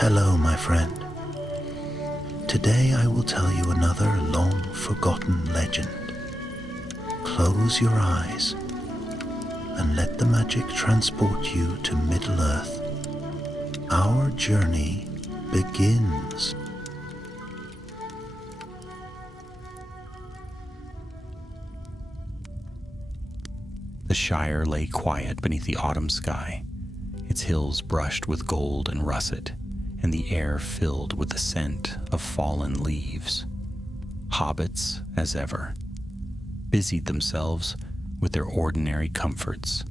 Hello, my friend. Today I will tell you another long-forgotten legend. Close your eyes and let the magic transport you to Middle-earth. Our journey begins. The Shire lay quiet beneath the autumn sky, its hills brushed with gold and russet, and the air filled with the scent of fallen leaves. Hobbits, as ever, busied themselves with their ordinary comforts,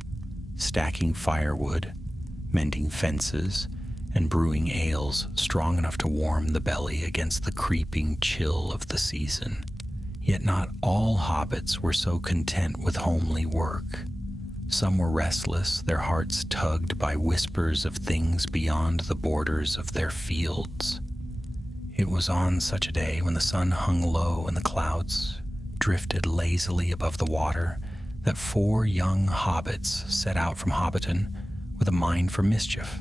stacking firewood, mending fences, and brewing ales strong enough to warm the belly against the creeping chill of the season. Yet not all hobbits were so content with homely work. Some were restless, their hearts tugged by whispers of things beyond the borders of their fields. It was on such a day, when the sun hung low and the clouds drifted lazily above the water, that 4 young hobbits set out from Hobbiton with a mind for mischief.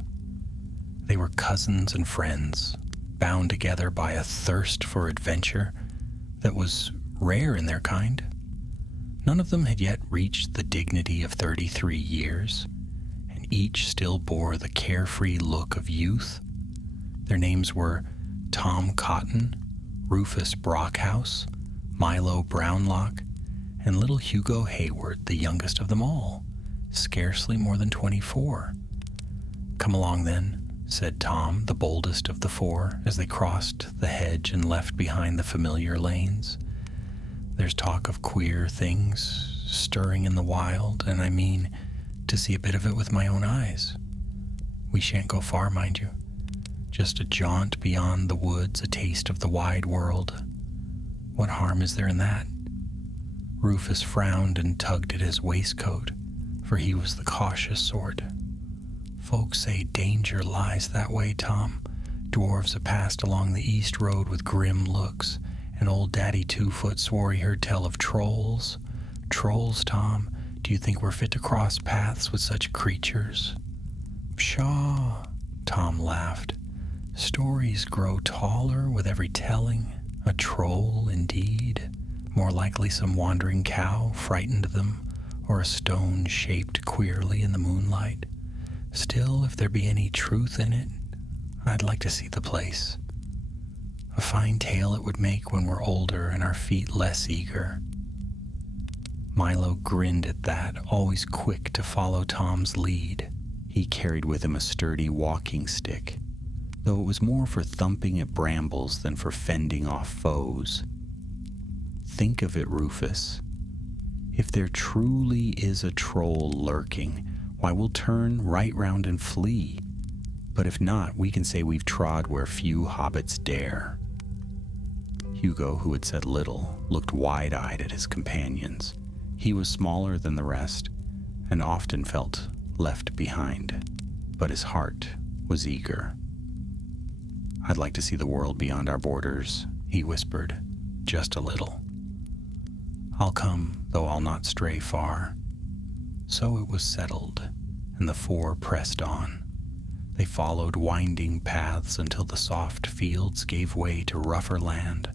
They were cousins and friends, bound together by a thirst for adventure that was rare in their kind. None of them had yet reached the dignity of 33 years, and each still bore the carefree look of youth. Their names were Tom Cotton, Rufus Brockhouse, Milo Brownlock, and little Hugo Hayward, the youngest of them all, scarcely more than 24. "Come along then," said Tom, the boldest of the 4, as they crossed the hedge and left behind the familiar lanes. "There's talk of queer things stirring in the wild, and I mean to see a bit of it with my own eyes. We shan't go far, mind you. Just a jaunt beyond the woods, a taste of the wide world. What harm is there in that?" Rufus frowned and tugged at his waistcoat, for he was the cautious sort. "Folks say danger lies that way, Tom. Dwarves have passed along the east road with grim looks, and old Daddy Two-Foot swore he heard tell of trolls. Trolls, Tom? Do you think we're fit to cross paths with such creatures?" "Pshaw," Tom laughed. "Stories grow taller with every telling. A troll, indeed. More likely some wandering cow frightened them, or a stone shaped queerly in the moonlight. Still, if there be any truth in it, I'd like to see the place. A fine tale it would make when we're older and our feet less eager." Milo grinned at that, always quick to follow Tom's lead. He carried with him a sturdy walking stick, though it was more for thumping at brambles than for fending off foes. "Think of it, Rufus. If there truly is a troll lurking, why, we'll turn right round and flee. But if not, we can say we've trod where few hobbits dare." Hugo, who had said little, looked wide-eyed at his companions. He was smaller than the rest, and often felt left behind, but his heart was eager. "I'd like to see the world beyond our borders," he whispered, "just a little. I'll come, though I'll not stray far." So it was settled, and the 4 pressed on. They followed winding paths until the soft fields gave way to rougher land.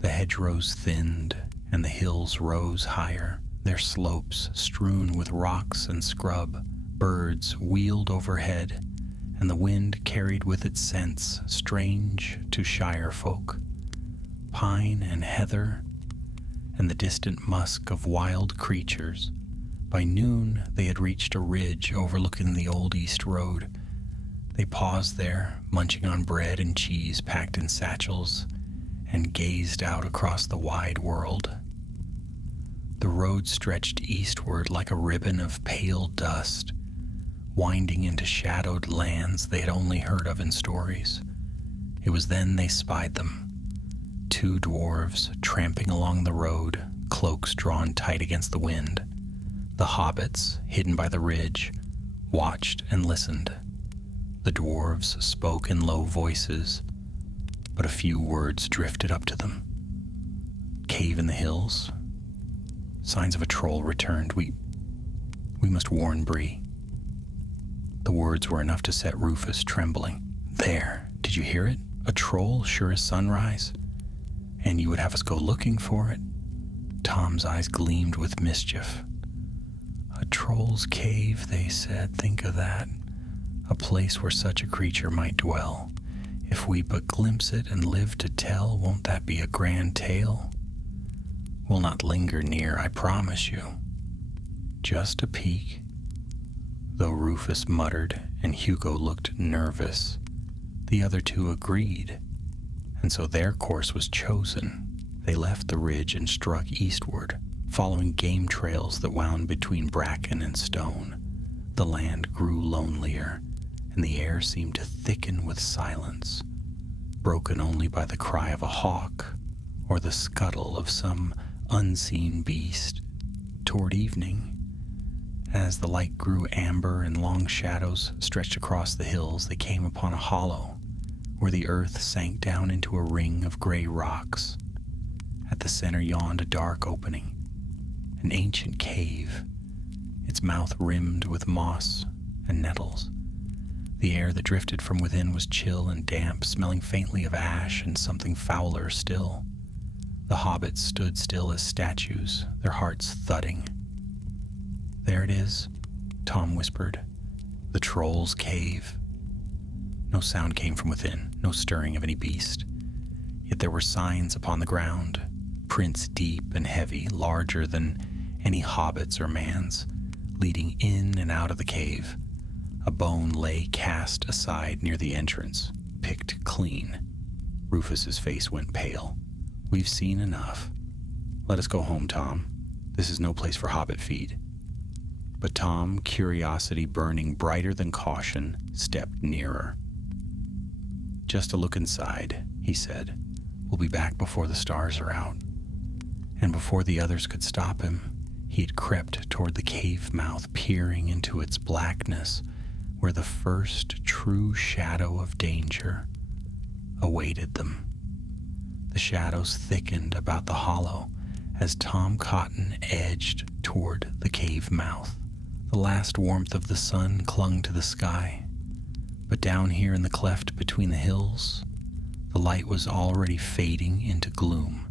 The hedgerows thinned, and the hills rose higher, their slopes strewn with rocks and scrub. Birds wheeled overhead, and the wind carried with it scents strange to Shire folk. Pine and heather, and the distant musk of wild creatures. By noon they had reached a ridge overlooking the old East Road. They paused there, munching on bread and cheese packed in satchels, and gazed out across the wide world. The road stretched eastward like a ribbon of pale dust, winding into shadowed lands they had only heard of in stories. It was then they spied them. 2 dwarves tramping along the road, cloaks drawn tight against the wind. The hobbits, hidden by the ridge, watched and listened. The dwarves spoke in low voices, but a few words drifted up to them. "Cave in the hills. Signs of a troll returned. We must warn Bree." The words were enough to set Rufus trembling. "There," Did you hear it? A troll, sure as sunrise. And you would have us go looking for it? Tom's eyes gleamed with mischief. A troll's cave, they said. Think of that. A place where such a creature might dwell. If we but glimpse it and live to tell, won't that be a grand tale? We'll not linger near, I promise you. Just a peek. Though Rufus muttered and Hugo looked nervous, the other two agreed, and so their course was chosen. They left the ridge and struck eastward, following game trails that wound between bracken and stone. The land grew lonelier, and the air seemed to thicken with silence, broken only by the cry of a hawk or the scuttle of some unseen beast. Toward evening, as the light grew amber and long shadows stretched across the hills, they came upon a hollow where the earth sank down into a ring of gray rocks. At the center yawned a dark opening, an ancient cave, its mouth rimmed with moss and nettles. The air that drifted from within was chill and damp, smelling faintly of ash and something fouler still. The hobbits stood still as statues, their hearts thudding. There it is, Tom whispered. The troll's cave. No sound came from within, no stirring of any beast. Yet there were signs upon the ground, prints deep and heavy, larger than any hobbit's or man's, leading in and out of the cave. A bone lay cast aside near the entrance, picked clean. Rufus's face went pale. We've seen enough. Let us go home, Tom. This is no place for hobbit feet. But Tom, curiosity burning brighter than caution, stepped nearer. Just a look inside, he said. We'll be back before the stars are out. And before the others could stop him, he had crept toward the cave mouth, peering into its blackness, where the first true shadow of danger awaited them. The shadows thickened about the hollow as Tom Cotton edged toward the cave mouth. The last warmth of the sun clung to the sky, but down here in the cleft between the hills, the light was already fading into gloom.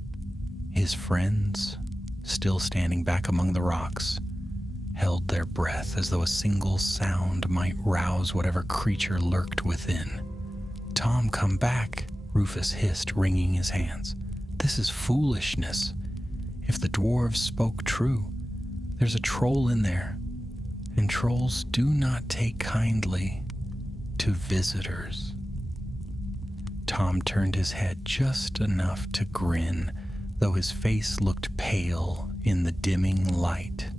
His friends, still standing back among the rocks, held their breath as though a single sound might rouse whatever creature lurked within. Tom, come back, Rufus hissed, wringing his hands. This is foolishness. If the dwarves spoke true, there's a troll in there, and trolls do not take kindly to visitors. Tom turned his head just enough to grin, though his face looked pale in the dimming light.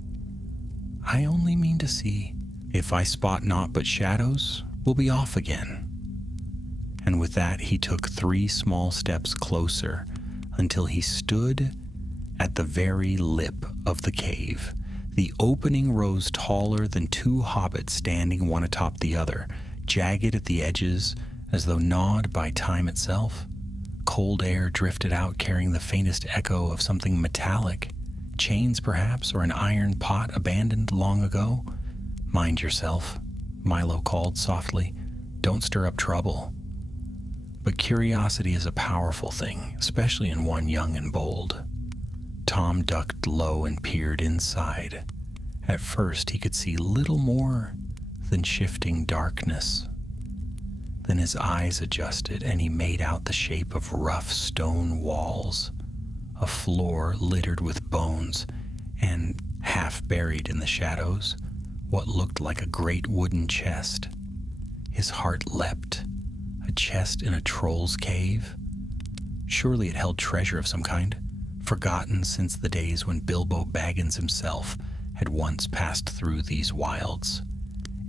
I only mean to see. If I spot naught but shadows, we'll be off again. And with that, he took 3 small steps closer until he stood at the very lip of the cave. The opening rose taller than 2 hobbits standing one atop the other, jagged at the edges as though gnawed by time itself. Cold air drifted out, carrying the faintest echo of something metallic. Chains, perhaps, or an iron pot abandoned long ago. Mind yourself, Milo called softly. Don't stir up trouble. But curiosity is a powerful thing, especially in one young and bold. Tom ducked low and peered inside. At first, he could see little more than shifting darkness. Then his eyes adjusted, and he made out the shape of rough stone walls, a floor littered with bones, and, half buried in the shadows, what looked like a great wooden chest. His heart leapt. A chest in a troll's cave? Surely it held treasure of some kind, forgotten since the days when Bilbo Baggins himself had once passed through these wilds.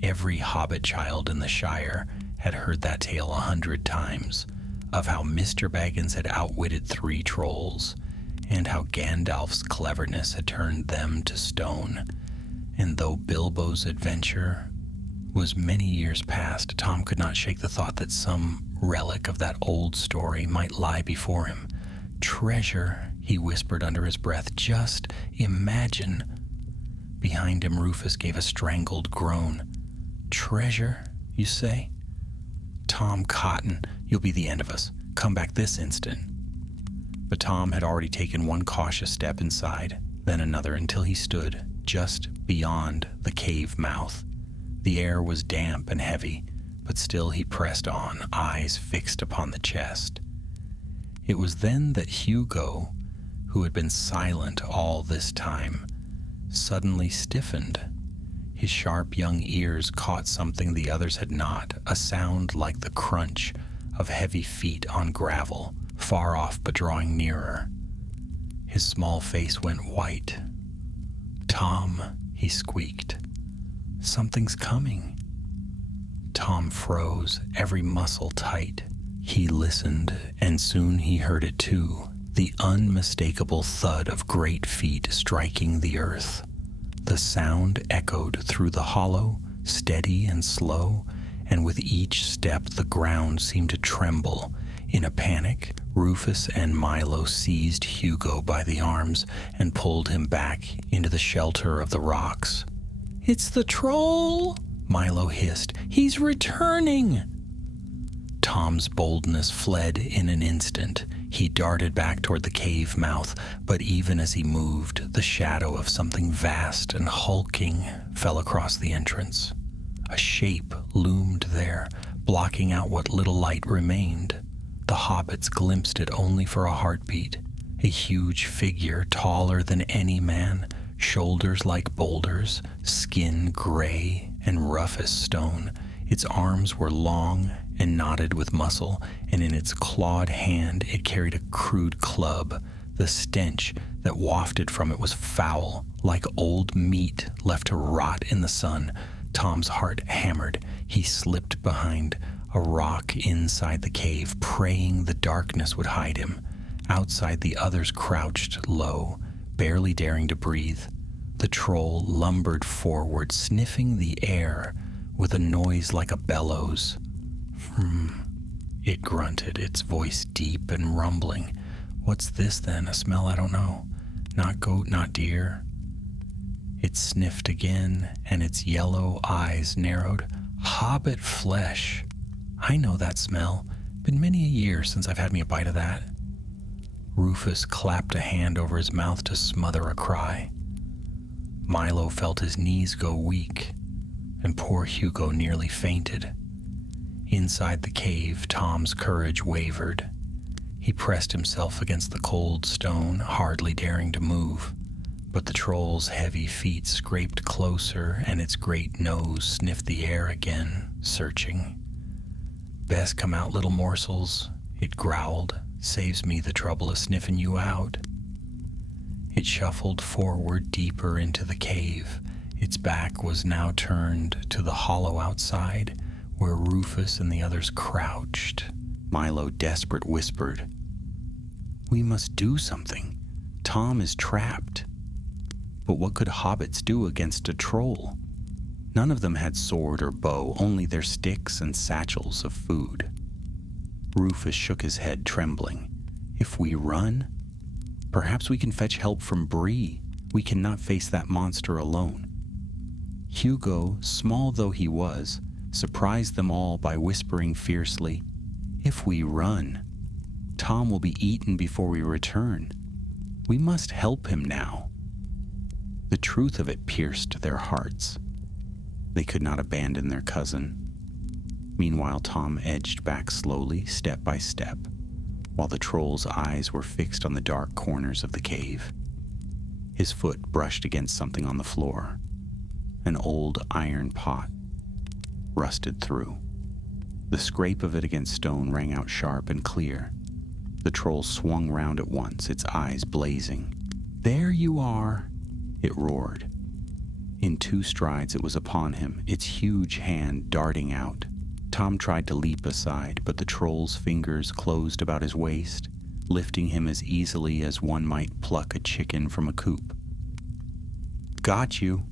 Every hobbit child in the Shire had heard that tale 100 times, of how Mr. Baggins had outwitted 3 trolls, and how Gandalf's cleverness had turned them to stone. And though Bilbo's adventure was many years past, Tom could not shake the thought that some relic of that old story might lie before him. Treasure, he whispered under his breath. Just imagine. Behind him, Rufus gave a strangled groan. Treasure, you say? Tom Cotton, you'll be the end of us. Come back this instant." But Tom had already taken one cautious step inside, then another, until he stood just beyond the cave mouth. The air was damp and heavy, but still he pressed on, eyes fixed upon the chest. It was then that Hugo, who had been silent all this time, suddenly stiffened. His sharp young ears caught something the others had not, a sound like the crunch of heavy feet on gravel, far off but drawing nearer. His small face went white. "Tom," he squeaked, "something's coming." Tom froze, every muscle tight. He listened, and soon he heard it too, the unmistakable thud of great feet striking the earth. The sound echoed through the hollow, steady and slow, and with each step the ground seemed to tremble. In a panic, Rufus and Milo seized Hugo by the arms and pulled him back into the shelter of the rocks. "It's the troll!" Milo hissed. "He's returning!" Tom's boldness fled in an instant. He darted back toward the cave mouth, but even as he moved, the shadow of something vast and hulking fell across the entrance. A shape loomed there, blocking out what little light remained. The hobbits glimpsed it only for a heartbeat. A huge figure, taller than any man, shoulders like boulders, skin gray and rough as stone. Its arms were long and knotted with muscle, and in its clawed hand it carried a crude club. The stench that wafted from it was foul, like old meat left to rot in the sun. Tom's heart hammered. He slipped behind a rock inside the cave, praying the darkness would hide him. Outside, the others crouched low, barely daring to breathe. The troll lumbered forward, sniffing the air with a noise like a bellows. It grunted, its voice deep and rumbling. "What's this then? A smell I don't know. Not goat, not deer." It sniffed again, and its yellow eyes narrowed. "Hobbit flesh. I know that smell. Been many a year since I've had me a bite of that." Rufus clapped a hand over his mouth to smother a cry. Milo felt his knees go weak, and poor Hugo nearly fainted. Inside the cave, Tom's courage wavered. He pressed himself against the cold stone, hardly daring to move. But the troll's heavy feet scraped closer, and its great nose sniffed the air again, searching. "Best come out, little morsels," it growled. "Saves me the trouble of sniffing you out." It shuffled forward deeper into the cave. Its back was now turned to the hollow outside, where Rufus and the others crouched. Milo, desperate, whispered, "We must do something. Tom is trapped." But what could hobbits do against a troll? None of them had sword or bow, only their sticks and satchels of food. Rufus shook his head, trembling. "If we run, perhaps we can fetch help from Bree. We cannot face that monster alone." Hugo, small though he was, surprised them all by whispering fiercely, "If we run, Tom will be eaten before we return. We must help him now." The truth of it pierced their hearts. They could not abandon their cousin. Meanwhile, Tom edged back slowly, step by step, while the troll's eyes were fixed on the dark corners of the cave. His foot brushed against something on the floor, an old iron pot, rusted through. The scrape of it against stone rang out sharp and clear. The troll swung round at once, its eyes blazing. "There you are!" it roared. In 2 strides it was upon him, its huge hand darting out. Tom tried to leap aside, but the troll's fingers closed about his waist, lifting him as easily as one might pluck a chicken from a coop. "Got you!"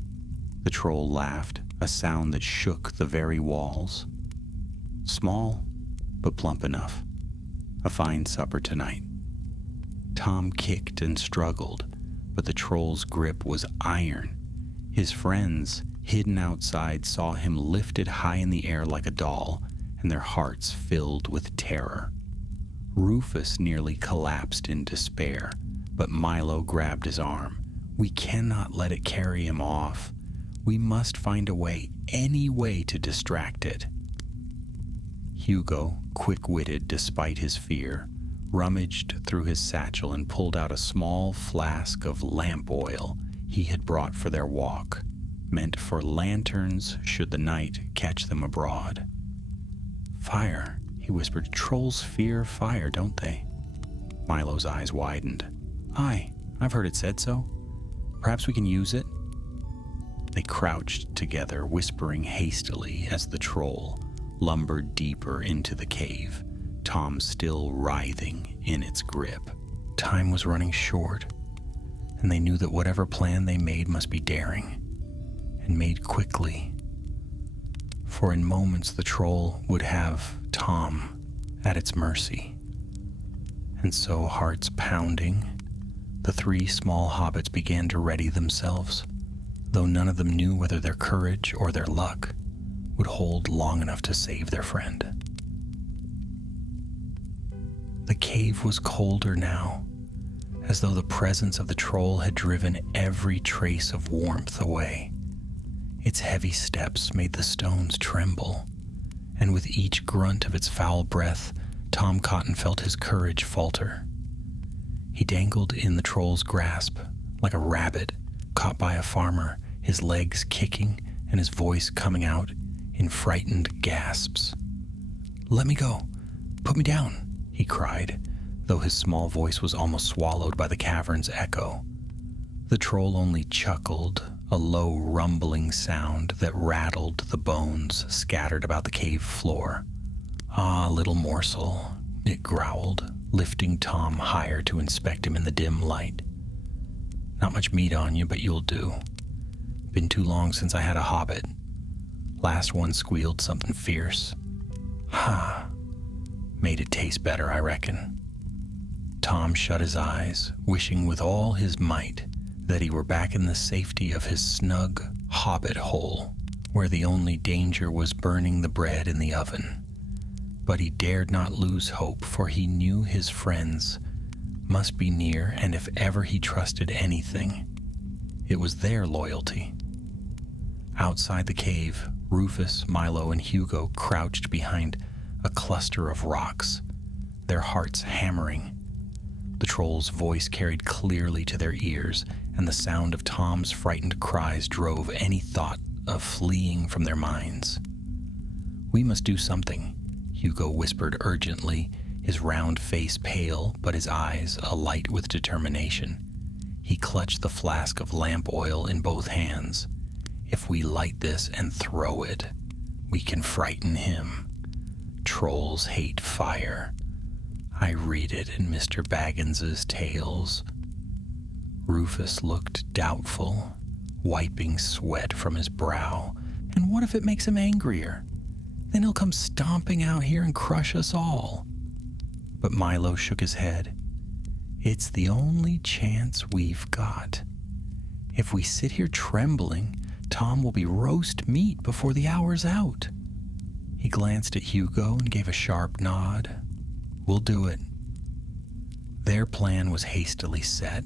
The troll laughed, a sound that shook the very walls. Small, but plump enough. A fine supper tonight. Tom kicked and struggled, but the troll's grip was iron. His friends, hidden outside, saw him lifted high in the air like a doll, and their hearts filled with terror. Rufus nearly collapsed in despair, but Milo grabbed his arm. "We cannot let it carry him off. We must find a way, any way to distract it." Hugo, quick-witted despite his fear, rummaged through his satchel and pulled out a small flask of lamp oil he had brought for their walk, meant for lanterns should the night catch them abroad. "Fire," he whispered. "Trolls fear fire, don't they?" Milo's eyes widened. "Aye, I've heard it said so. Perhaps we can use it." They crouched together, whispering hastily as the troll lumbered deeper into the cave, Tom still writhing in its grip. Time was running short, and they knew that whatever plan they made must be daring, and made quickly. For in moments the troll would have Tom at its mercy. And so, hearts pounding, the three small hobbits began to ready themselves, though none of them knew whether their courage or their luck would hold long enough to save their friend. The cave was colder now, as though the presence of the troll had driven every trace of warmth away. Its heavy steps made the stones tremble, and with each grunt of its foul breath, Tom Cotton felt his courage falter. He dangled in the troll's grasp like a rabbit caught by a farmer, his legs kicking and his voice coming out in frightened gasps. "Let me go! Put me down!" he cried, though his small voice was almost swallowed by the cavern's echo. The troll only chuckled, a low rumbling sound that rattled the bones scattered about the cave floor. "Ah, little morsel," it growled, lifting Tom higher to inspect him in the dim light. "Not much meat on you, but you'll do. Been too long since I had a hobbit. Last one squealed something fierce. Ha! Made it taste better, I reckon." Tom shut his eyes, wishing with all his might that he were back in the safety of his snug hobbit hole, where the only danger was burning the bread in the oven. But he dared not lose hope, for he knew his friends must be near, and if ever he trusted anything, it was their loyalty. Outside the cave, Rufus, Milo, and Hugo crouched behind a cluster of rocks, their hearts hammering. The troll's voice carried clearly to their ears, and the sound of Tom's frightened cries drove any thought of fleeing from their minds. "We must do something," Hugo whispered urgently, his round face pale, but his eyes alight with determination. He clutched the flask of lamp oil in both hands. "If we light this and throw it, we can frighten him. Trolls hate fire. I read it in Mr. Baggins's tales." Rufus looked doubtful, wiping sweat from his brow. "And what if it makes him angrier? Then he'll come stomping out here and crush us all." But Milo shook his head. "It's the only chance we've got. If we sit here trembling, Tom will be roast meat before the hour's out." He glanced at Hugo and gave a sharp nod. "We'll do it." Their plan was hastily set.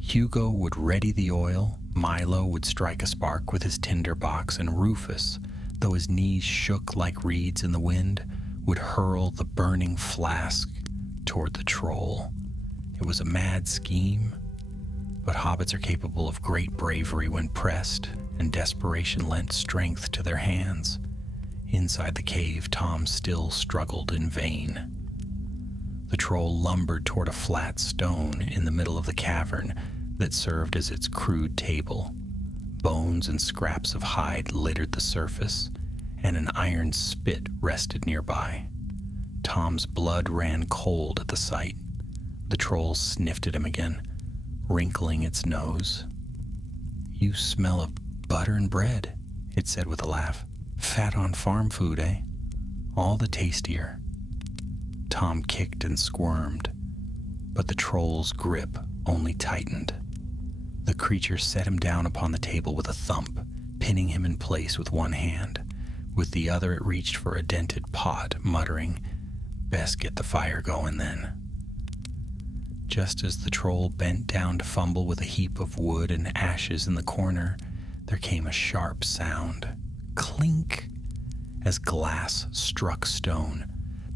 Hugo would ready the oil, Milo would strike a spark with his tinder box, and Rufus, though his knees shook like reeds in the wind, would hurl the burning flask toward the troll. It was a mad scheme, but hobbits are capable of great bravery when pressed, and desperation lent strength to their hands. Inside the cave, Tom still struggled in vain. The troll lumbered toward a flat stone in the middle of the cavern that served as its crude table. Bones and scraps of hide littered the surface, and an iron spit rested nearby. Tom's blood ran cold at the sight. The troll sniffed at him again, wrinkling its nose. "You smell of butter and bread," it said with a laugh. "Fat on farm food, eh? All the tastier." Tom kicked and squirmed, but the troll's grip only tightened. The creature set him down upon the table with a thump, pinning him in place with one hand. With the other, it reached for a dented pot, muttering, "Best get the fire going then." Just as the troll bent down to fumble with a heap of wood and ashes in the corner, there came a sharp sound. Clink! As glass struck stone.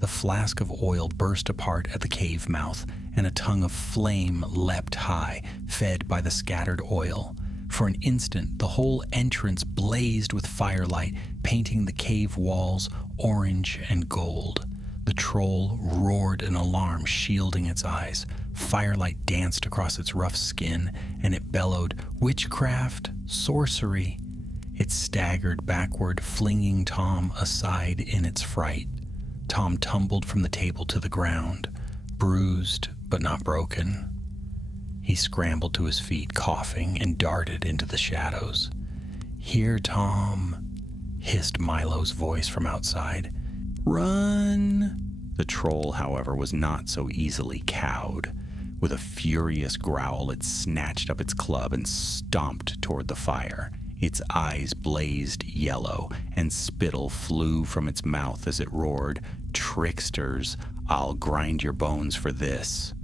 The flask of oil burst apart at the cave mouth, and a tongue of flame leapt high, fed by the scattered oil. For an instant, the whole entrance blazed with firelight, painting the cave walls orange and gold. The troll roared in alarm, shielding its eyes. Firelight danced across its rough skin, and it bellowed, "Witchcraft! Sorcery!" It staggered backward, flinging Tom aside in its fright. Tom tumbled from the table to the ground, bruised but not broken. He scrambled to his feet, coughing, and darted into the shadows. "Here, Tom," hissed Milo's voice from outside. "Run!" The troll, however, was not so easily cowed. With a furious growl, it snatched up its club and stomped toward the fire. Its eyes blazed yellow, and spittle flew from its mouth as it roared, "Tricksters, I'll grind your bones for this."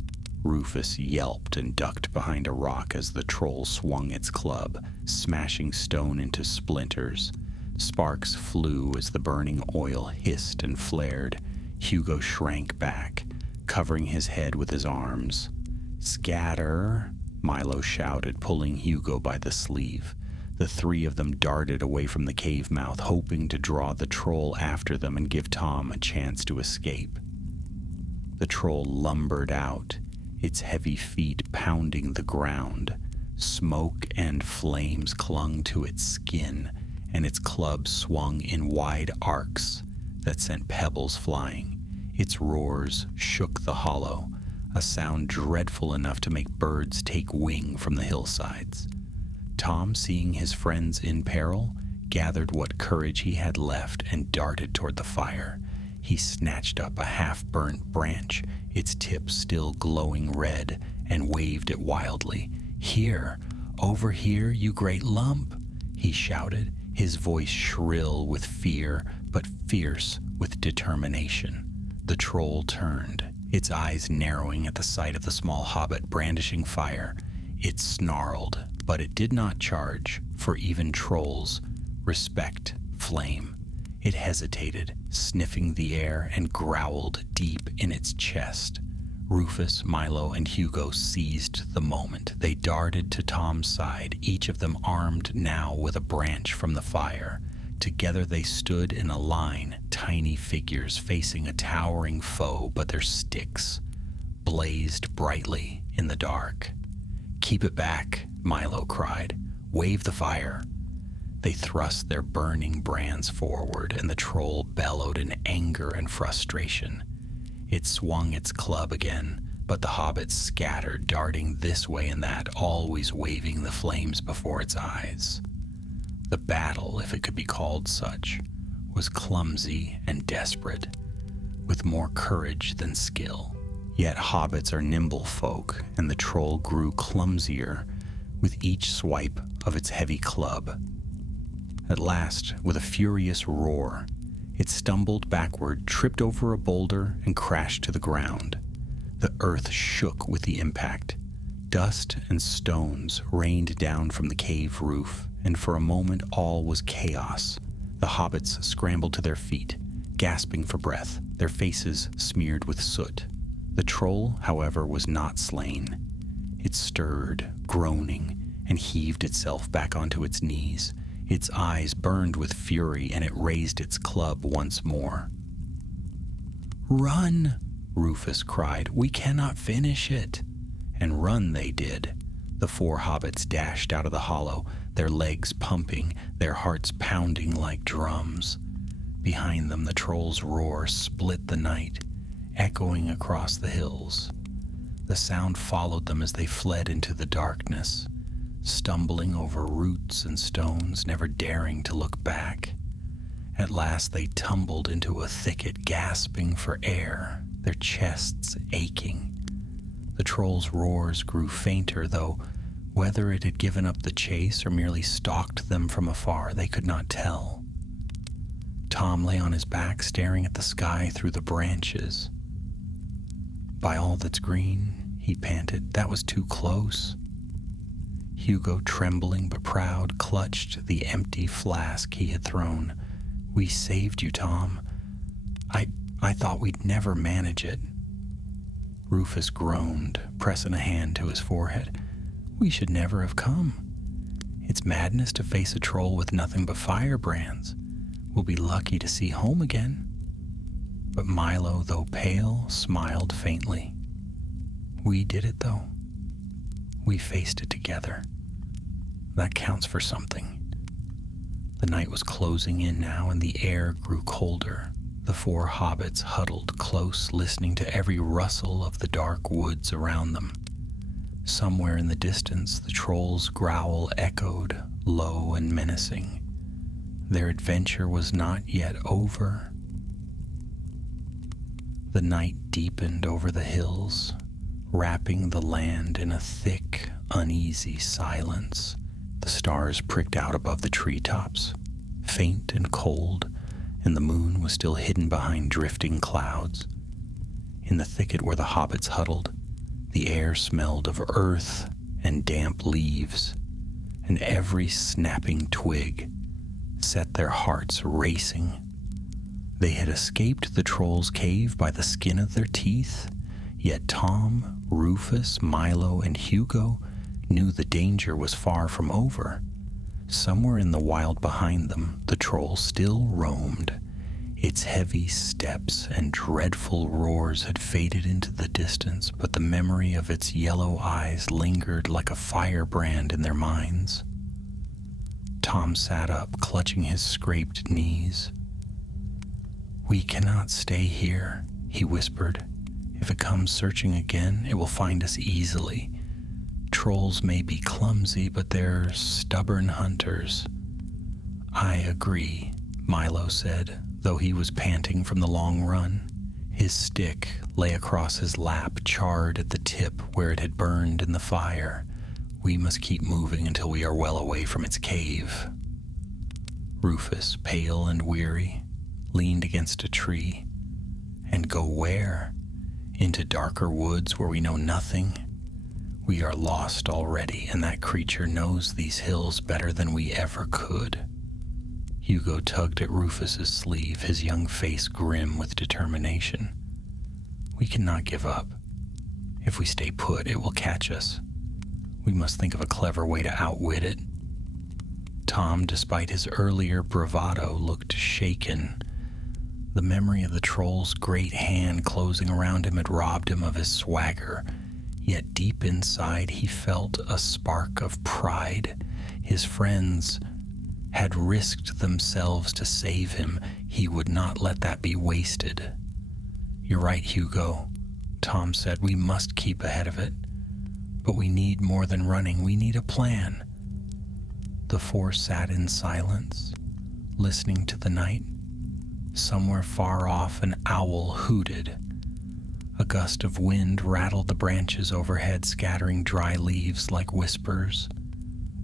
Rufus yelped and ducked behind a rock as the troll swung its club, smashing stone into splinters. Sparks flew as the burning oil hissed and flared. Hugo shrank back, covering his head with his arms. "Scatter!" Milo shouted, pulling Hugo by the sleeve. The three of them darted away from the cave mouth, hoping to draw the troll after them and give Tom a chance to escape. The troll lumbered out, its heavy feet pounding the ground. Smoke and flames clung to its skin, and its club swung in wide arcs that sent pebbles flying. Its roars shook the hollow, a sound dreadful enough to make birds take wing from the hillsides. Tom, seeing his friends in peril, gathered what courage he had left and darted toward the fire. He snatched up a half-burnt branch, its tip still glowing red, and waved it wildly. "Here, over here, you great lump!" he shouted, his voice shrill with fear, but fierce with determination. The troll turned, its eyes narrowing at the sight of the small hobbit brandishing fire. It snarled, but it did not charge, for even trolls respect flame. It hesitated, sniffing the air, and growled deep in its chest. Rufus, Milo, and Hugo seized the moment. They darted to Tom's side, each of them armed now with a branch from the fire. Together they stood in a line, tiny figures facing a towering foe, but their sticks blazed brightly in the dark. "Keep it back," Milo cried. "Wave the fire." They thrust their burning brands forward, and the troll bellowed in anger and frustration. It swung its club again, but the hobbits scattered, darting this way and that, always waving the flames before its eyes. The battle, if it could be called such, was clumsy and desperate, with more courage than skill. Yet hobbits are nimble folk, and the troll grew clumsier with each swipe of its heavy club. At last, with a furious roar, it stumbled backward, tripped over a boulder, and crashed to the ground. The earth shook with the impact. Dust and stones rained down from the cave roof, and for a moment all was chaos. The hobbits scrambled to their feet, gasping for breath, their faces smeared with soot. The troll, however, was not slain. It stirred, groaning, and heaved itself back onto its knees. Its eyes burned with fury, and it raised its club once more. "Run!" Rufus cried. "We cannot finish it." And run they did. The four hobbits dashed out of the hollow, their legs pumping, their hearts pounding like drums. Behind them, the troll's roar split the night, echoing across the hills. The sound followed them as they fled into the darkness, stumbling over roots and stones, never daring to look back. At last they tumbled into a thicket, gasping for air, their chests aching. The troll's roars grew fainter, though whether it had given up the chase or merely stalked them from afar, they could not tell. Tom lay on his back, staring at the sky through the branches. "By all that's green," he panted, "that was too close." Hugo, trembling but proud, clutched the empty flask he had thrown. "We saved you, Tom. I thought we'd never manage it." Rufus groaned, pressing a hand to his forehead. "We should never have come. It's madness to face a troll with nothing but firebrands. We'll be lucky to see home again." But Milo, though pale, smiled faintly. "We did it, though. We faced it together. That counts for something." The night was closing in now, and the air grew colder. The four hobbits huddled close, listening to every rustle of the dark woods around them. Somewhere in the distance, the troll's growl echoed, low and menacing. Their adventure was not yet over. The night deepened over the hills, wrapping the land in a thick, uneasy silence. The stars pricked out above the treetops, faint and cold, and the moon was still hidden behind drifting clouds. In the thicket where the hobbits huddled, the air smelled of earth and damp leaves, and every snapping twig set their hearts racing. They had escaped the troll's cave by the skin of their teeth, yet Tom, Rufus, Milo, and Hugo knew the danger was far from over. Somewhere in the wild behind them, the troll still roamed. Its heavy steps and dreadful roars had faded into the distance, but the memory of its yellow eyes lingered like a firebrand in their minds. Tom sat up, clutching his scraped knees. "We cannot stay here," he whispered. "If it comes searching again, it will find us easily. Trolls may be clumsy, but they're stubborn hunters." "I agree," Milo said, though he was panting from the long run. His stick lay across his lap, charred at the tip where it had burned in the fire. "We must keep moving until we are well away from its cave." Rufus, pale and weary, leaned against a tree. "And go where? Into darker woods where we know nothing? We are lost already, and that creature knows these hills better than we ever could." Hugo tugged at Rufus's sleeve, his young face grim with determination. "We cannot give up. If we stay put, it will catch us. We must think of a clever way to outwit it." Tom, despite his earlier bravado, looked shaken. The memory of the troll's great hand closing around him had robbed him of his swagger. Yet deep inside he felt a spark of pride. His friends had risked themselves to save him. He would not let that be wasted. "You're right, Hugo," Tom said. "We must keep ahead of it. But we need more than running. We need a plan." The four sat in silence, listening to the night. Somewhere far off, an owl hooted. A gust of wind rattled the branches overhead, scattering dry leaves like whispers.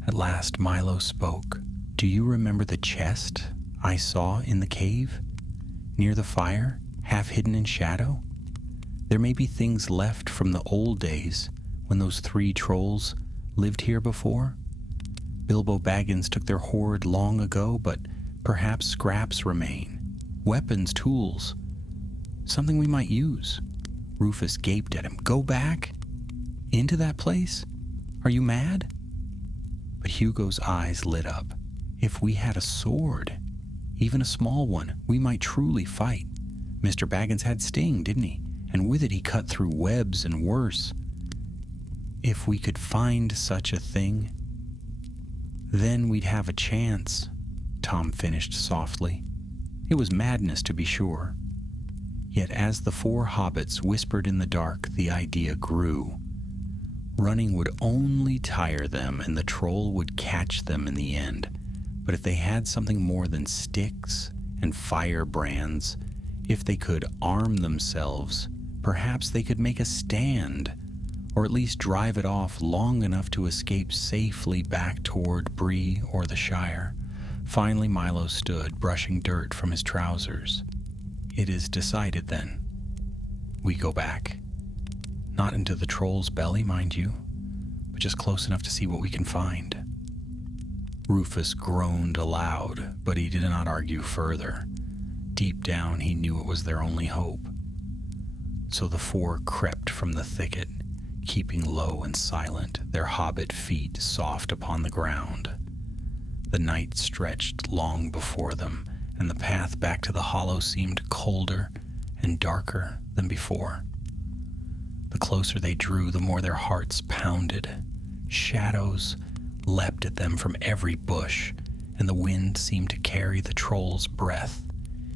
At last Milo spoke. "Do you remember the chest I saw in the cave? Near the fire, half hidden in shadow? There may be things left from the old days when those 3 trolls lived here before. Bilbo Baggins took their hoard long ago, but perhaps scraps remain. Weapons, tools, something we might use." Rufus gaped at him. "Go back? Into that place? Are you mad?" But Hugo's eyes lit up. "If we had a sword, even a small one, we might truly fight. Mr. Baggins had Sting, didn't he? And with it he cut through webs and worse. If we could find such a thing, then we'd have a chance," Tom finished softly. It was madness, to be sure. Yet as the 4 hobbits whispered in the dark, the idea grew. Running would only tire them, and the troll would catch them in the end. But if they had something more than sticks and firebrands, if they could arm themselves, perhaps they could make a stand, or at least drive it off long enough to escape safely back toward Bree or the Shire. Finally, Milo stood, brushing dirt from his trousers. It is decided, then. We go back. Not into the troll's belly, mind you, but just close enough to see what we can find. Rufus groaned aloud, but he did not argue further. Deep down, he knew it was their only hope. So the four crept from the thicket, keeping low and silent, their hobbit feet soft upon the ground. The night stretched long before them, and the path back to the hollow seemed colder and darker than before. The closer they drew, the more their hearts pounded. Shadows leapt at them from every bush, and the wind seemed to carry the troll's breath.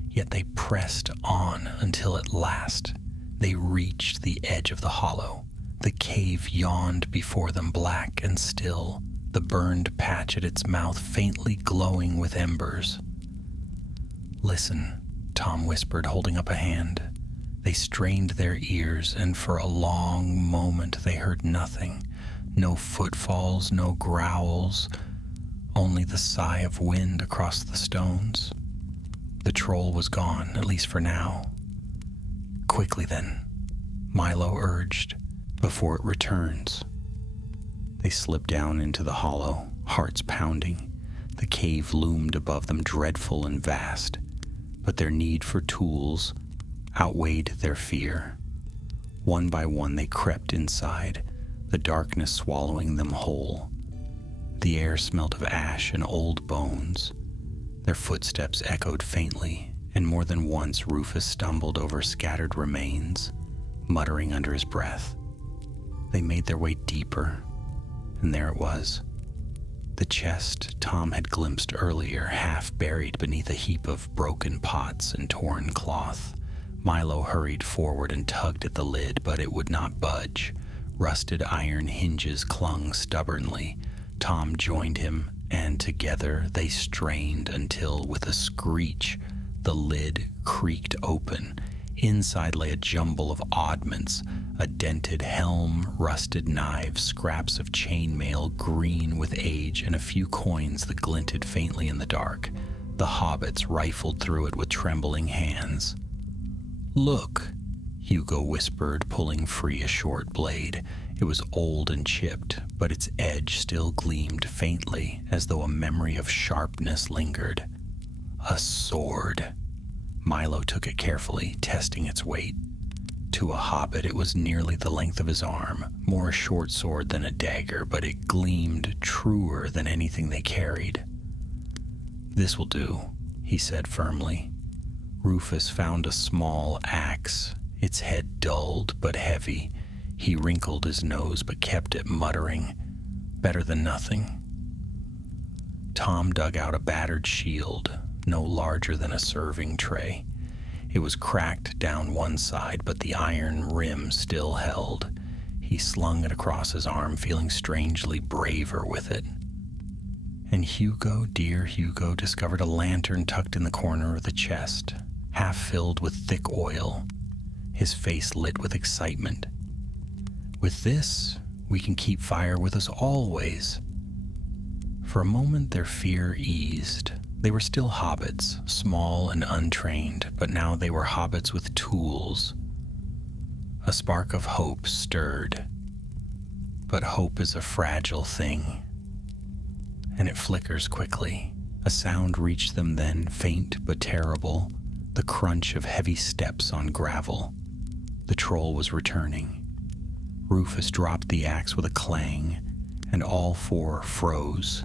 Yet they pressed on until at last they reached the edge of the hollow. The cave yawned before them, black and still, the burned patch at its mouth faintly glowing with embers. "Listen," Tom whispered, holding up a hand. They strained their ears, and for a long moment they heard nothing. No footfalls, no growls, only the sigh of wind across the stones. The troll was gone, at least for now. "Quickly then," Milo urged, "before it returns." They slipped down into the hollow, hearts pounding. The cave loomed above them, dreadful and vast, but their need for tools outweighed their fear. One by one they crept inside, the darkness swallowing them whole. The air smelt of ash and old bones. Their footsteps echoed faintly, and more than once Rufus stumbled over scattered remains, muttering under his breath. They made their way deeper, and there it was. The chest Tom had glimpsed earlier, half buried beneath a heap of broken pots and torn cloth. Milo hurried forward and tugged at the lid, but it would not budge. Rusted iron hinges clung stubbornly. Tom joined him, and together they strained until, with a screech, the lid creaked open. Inside lay a jumble of oddments, a dented helm, rusted knives, scraps of chainmail green with age, and a few coins that glinted faintly in the dark. The hobbits rifled through it with trembling hands. "Look," Hugo whispered, pulling free a short blade. It was old and chipped, but its edge still gleamed faintly, as though a memory of sharpness lingered. A sword. Milo took it carefully, testing its weight. To a hobbit, it was nearly the length of his arm, more a short sword than a dagger, but it gleamed truer than anything they carried. "This will do," he said firmly. Rufus found a small axe, its head dulled but heavy. He wrinkled his nose but kept it, muttering, "Better than nothing." Tom dug out a battered shield, no larger than a serving tray. It was cracked down one side, but the iron rim still held. He slung it across his arm, feeling strangely braver with it. And Hugo, dear Hugo, discovered a lantern tucked in the corner of the chest, half filled with thick oil. His face lit with excitement. "With this, we can keep fire with us always." For a moment their fear eased. They were still hobbits, small and untrained, but now they were hobbits with tools. A spark of hope stirred. But hope is a fragile thing, and it flickers quickly. A sound reached them then, faint but terrible, the crunch of heavy steps on gravel. The troll was returning. Rufus dropped the axe with a clang, and all four froze.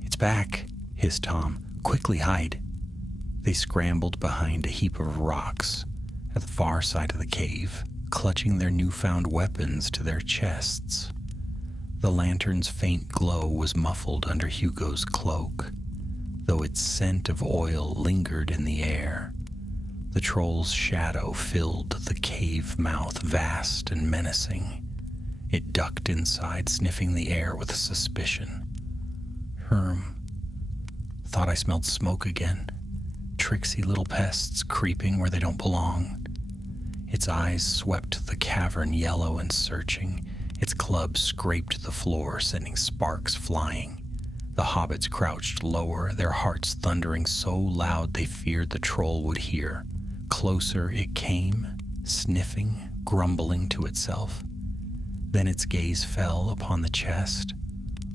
"It's back," hissed Tom. "Quickly hide." They scrambled behind a heap of rocks at the far side of the cave, clutching their newfound weapons to their chests. The lantern's faint glow was muffled under Hugo's cloak, though its scent of oil lingered in the air. The troll's shadow filled the cave mouth, vast and menacing. It ducked inside, sniffing the air with suspicion. Thought I smelled smoke again. Tricksy little pests creeping where they don't belong." Its eyes swept the cavern, yellow and searching. Its club scraped the floor, sending sparks flying. The hobbits crouched lower, their hearts thundering so loud they feared the troll would hear. Closer it came, sniffing, grumbling to itself. Then its gaze fell upon the chest,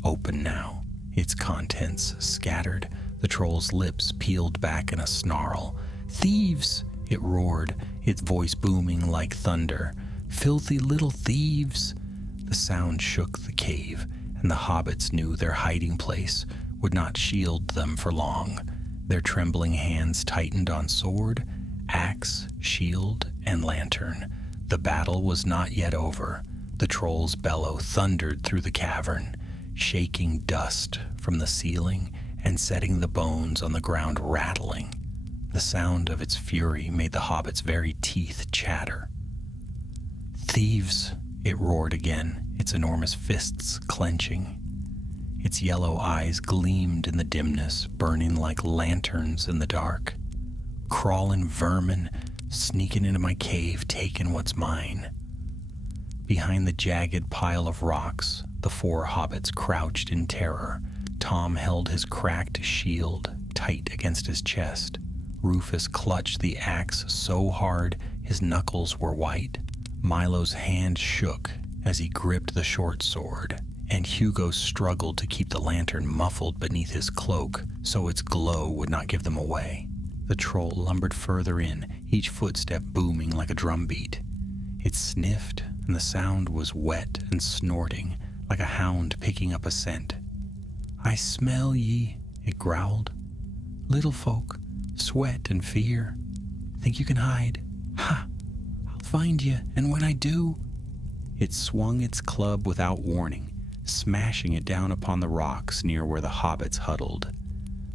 open now, its contents scattered. The troll's lips peeled back in a snarl. "Thieves!" it roared, its voice booming like thunder. "Filthy little thieves!" The sound shook the cave, and the hobbits knew their hiding place would not shield them for long. Their trembling hands tightened on sword, axe, shield, and lantern. The battle was not yet over. The troll's bellow thundered through the cavern, shaking dust from the ceiling and setting the bones on the ground rattling. The sound of its fury made the hobbits' very teeth chatter. "Thieves!" it roared again, its enormous fists clenching. Its yellow eyes gleamed in the dimness, burning like lanterns in the dark. "Crawling vermin, sneaking into my cave, taking what's mine." Behind the jagged pile of rocks, the four hobbits crouched in terror. Tom held his cracked shield tight against his chest. Rufus clutched the axe so hard his knuckles were white. Milo's hand shook as he gripped the short sword, and Hugo struggled to keep the lantern muffled beneath his cloak so its glow would not give them away. The troll lumbered further in, each footstep booming like a drumbeat. It sniffed, and the sound was wet and snorting, like a hound picking up a scent. "I smell ye," it growled. "Little folk, sweat and fear. Think you can hide? Ha! I'll find you, and when I do..." It swung its club without warning, smashing it down upon the rocks near where the hobbits huddled.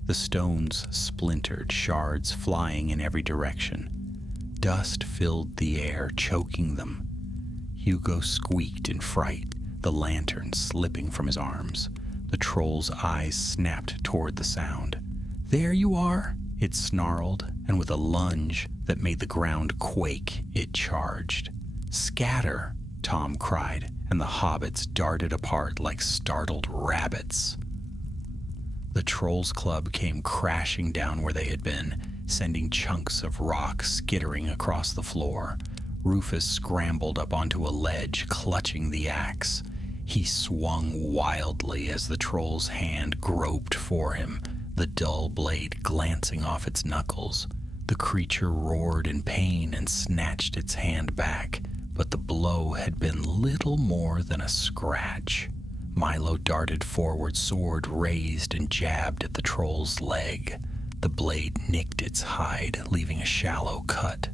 The stones splintered, shards flying in every direction. Dust filled the air, choking them. Hugo squeaked in fright, the lantern slipping from his arms. The troll's eyes snapped toward the sound. "There you are!" it snarled, and with a lunge that made the ground quake, it charged. "Scatter!" Tom cried, and the hobbits darted apart like startled rabbits. The troll's club came crashing down where they had been, sending chunks of rock skittering across the floor. Rufus scrambled up onto a ledge, clutching the axe. He swung wildly as the troll's hand groped for him, the dull blade glancing off its knuckles. The creature roared in pain and snatched its hand back, but the blow had been little more than a scratch. Milo darted forward, sword raised, and jabbed at the troll's leg. The blade nicked its hide, leaving a shallow cut.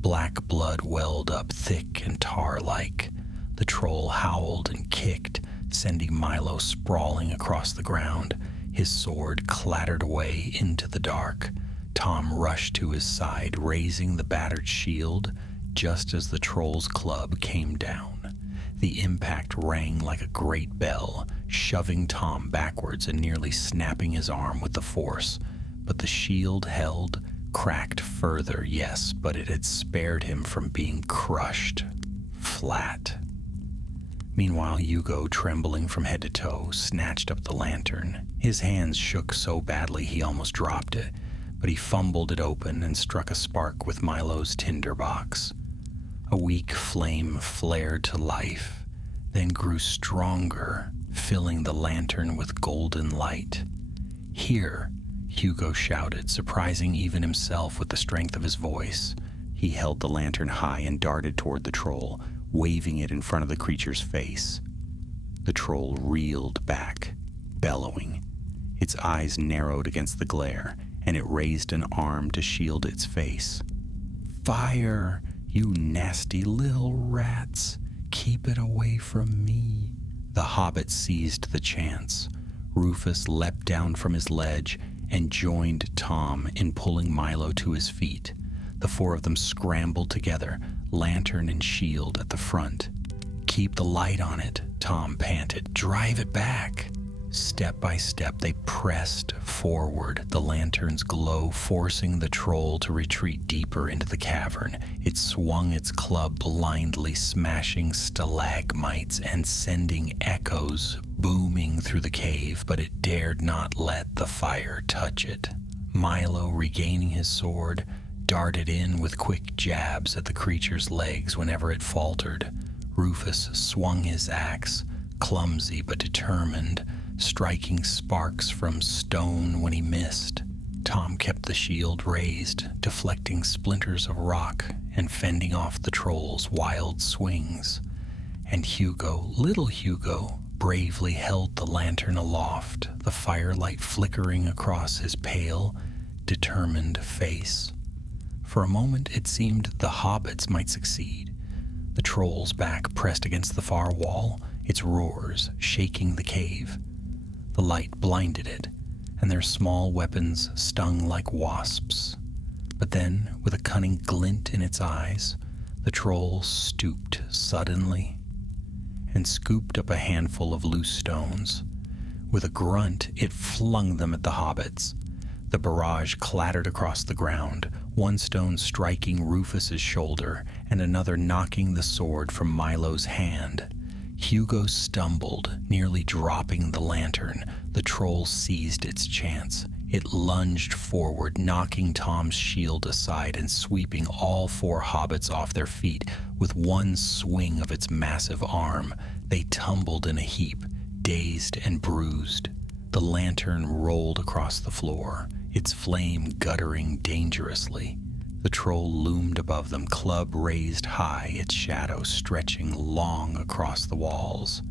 Black blood welled up thick and tar-like. The troll howled and kicked, sending Milo sprawling across the ground. His sword clattered away into the dark. Tom rushed to his side, raising the battered shield just as the troll's club came down. The impact rang like a great bell, shoving Tom backwards and nearly snapping his arm with the force. But the shield held, cracked further, yes, but it had spared him from being crushed flat. Meanwhile, Hugo, trembling from head to toe, snatched up the lantern. His hands shook so badly he almost dropped it, but he fumbled it open and struck a spark with Milo's tinderbox. A weak flame flared to life, then grew stronger, filling the lantern with golden light. "Here," Hugo shouted, surprising even himself with the strength of his voice. He held the lantern high and darted toward the troll, waving it in front of the creature's face. The troll reeled back, bellowing. Its eyes narrowed against the glare, and it raised an arm to shield its face. "Fire, you nasty little rats! Keep it away from me!" The hobbit seized the chance. Rufus leapt down from his ledge and joined Tom in pulling Milo to his feet. The four of them scrambled together, lantern and shield at the front. "Keep the light on it," Tom panted. "Drive it back." Step by step, they pressed forward, the lantern's glow forcing the troll to retreat deeper into the cavern. It swung its club blindly, smashing stalagmites and sending echoes booming through the cave, but it dared not let the fire touch it. Milo, regaining his sword, darted in with quick jabs at the creature's legs whenever it faltered. Rufus swung his axe, clumsy but determined, striking sparks from stone when he missed. Tom kept the shield raised, deflecting splinters of rock and fending off the troll's wild swings. And Hugo, little Hugo, bravely held the lantern aloft, the firelight flickering across his pale, determined face. For a moment it seemed the hobbits might succeed. The troll's back pressed against the far wall, its roars shaking the cave. The light blinded it, and their small weapons stung like wasps. But then, with a cunning glint in its eyes, the troll stooped suddenly and scooped up a handful of loose stones. With a grunt, it flung them at the hobbits. The barrage clattered across the ground, one stone striking Rufus's shoulder and another knocking the sword from Milo's hand. Hugo stumbled, nearly dropping the lantern. The troll seized its chance. It lunged forward, knocking Tom's shield aside and sweeping all four hobbits off their feet. With one swing of its massive arm, they tumbled in a heap, dazed and bruised. The lantern rolled across the floor, its flame guttering dangerously. The troll loomed above them, club raised high, its shadow stretching long across the walls.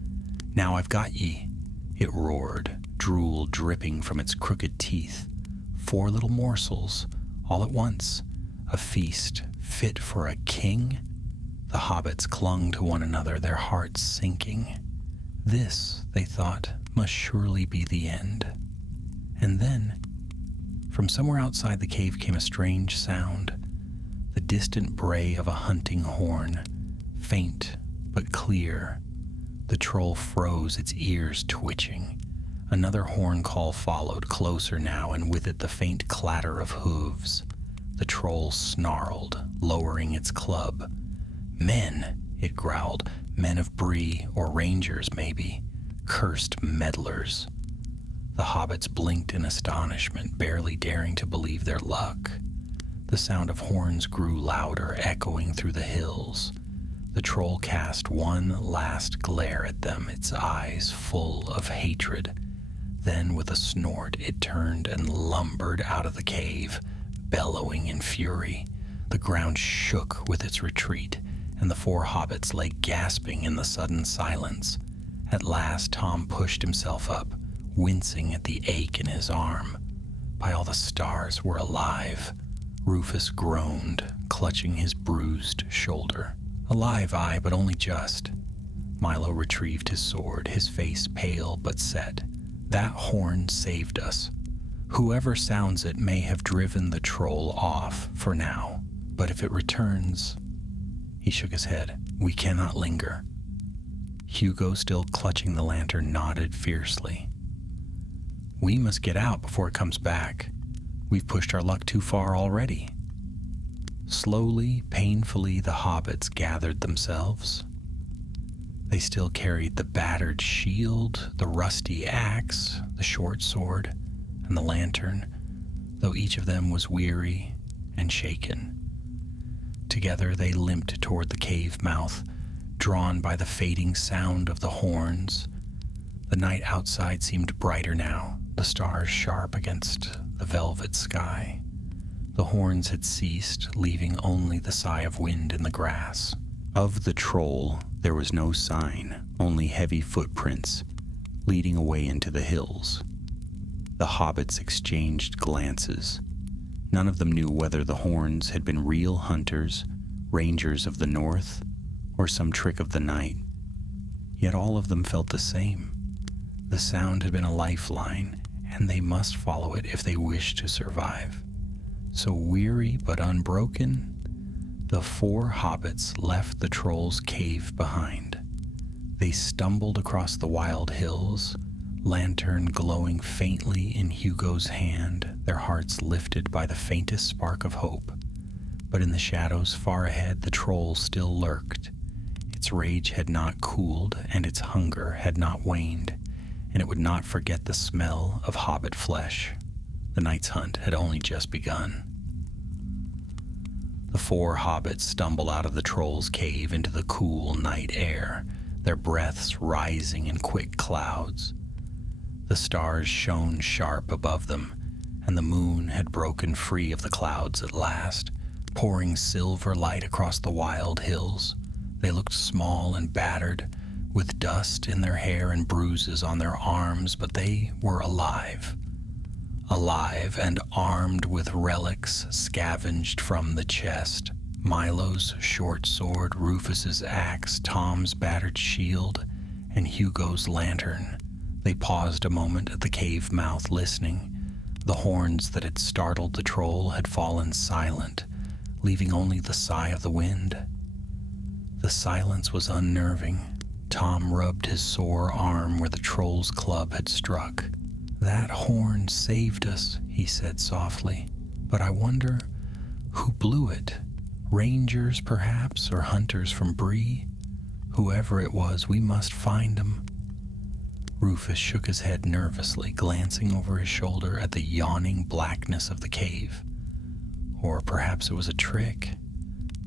"Now I've got ye," it roared, drool dripping from its crooked teeth. 4 little morsels, all at once, a feast fit for a king? The hobbits clung to one another, their hearts sinking. This, they thought, must surely be the end. And then, from somewhere outside the cave came a strange sound, the distant bray of a hunting horn, faint but clear. The troll froze, its ears twitching. Another horn call followed, closer now, and with it the faint clatter of hooves. The troll snarled, lowering its club. "Men," it growled, "men of Bree, or rangers maybe. Cursed meddlers." The hobbits blinked in astonishment, barely daring to believe their luck. The sound of horns grew louder, echoing through the hills. The troll cast one last glare at them, its eyes full of hatred. Then, with a snort, it turned and lumbered out of the cave, bellowing in fury. The ground shook with its retreat, and the 4 hobbits lay gasping in the sudden silence. At last, Tom pushed himself up, wincing at the ache in his arm. By all the stars, we're alive. Rufus groaned, clutching his bruised shoulder. Alive, aye, but only just. Milo retrieved his sword, his face pale but set. That horn saved us. Whoever sounds it may have driven the troll off for now, but if it returns... He shook his head. "We cannot linger." Hugo, still clutching the lantern, nodded fiercely. "We must get out before it comes back. We've pushed our luck too far already." Slowly, painfully, the hobbits gathered themselves. They still carried the battered shield, the rusty axe, the short sword, and the lantern, though each of them was weary and shaken. Together they limped toward the cave mouth, drawn by the fading sound of the horns. The night outside seemed brighter now, the stars sharp against the velvet sky. The horns had ceased, leaving only the sigh of wind in the grass. Of the troll there was no sign, only heavy footprints, leading away into the hills. The hobbits exchanged glances. None of them knew whether the horns had been real hunters, rangers of the north, or some trick of the night. Yet all of them felt the same. The sound had been a lifeline, and they must follow it if they wished to survive. So weary but unbroken, the 4 hobbits left the troll's cave behind. They stumbled across the wild hills, lantern glowing faintly in Hugo's hand, their hearts lifted by the faintest spark of hope. But in the shadows far ahead, the troll still lurked. Its rage had not cooled, and its hunger had not waned, and it would not forget the smell of hobbit flesh. The night's hunt had only just begun. The 4 hobbits stumbled out of the troll's cave into the cool night air, their breaths rising in quick clouds. The stars shone sharp above them, and the moon had broken free of the clouds at last, pouring silver light across the wild hills. They looked small and battered, with dust in their hair and bruises on their arms, but they were alive. Alive and armed with relics scavenged from the chest. Milo's short sword, Rufus's axe, Tom's battered shield, and Hugo's lantern. They paused a moment at the cave mouth, listening. The horns that had startled the troll had fallen silent, leaving only the sigh of the wind. The silence was unnerving. Tom rubbed his sore arm where the troll's club had struck. "That horn saved us," he said softly. "But I wonder who blew it? Rangers, perhaps, or hunters from Bree? Whoever it was, we must find him." Rufus shook his head nervously, glancing over his shoulder at the yawning blackness of the cave. Or perhaps it was a trick,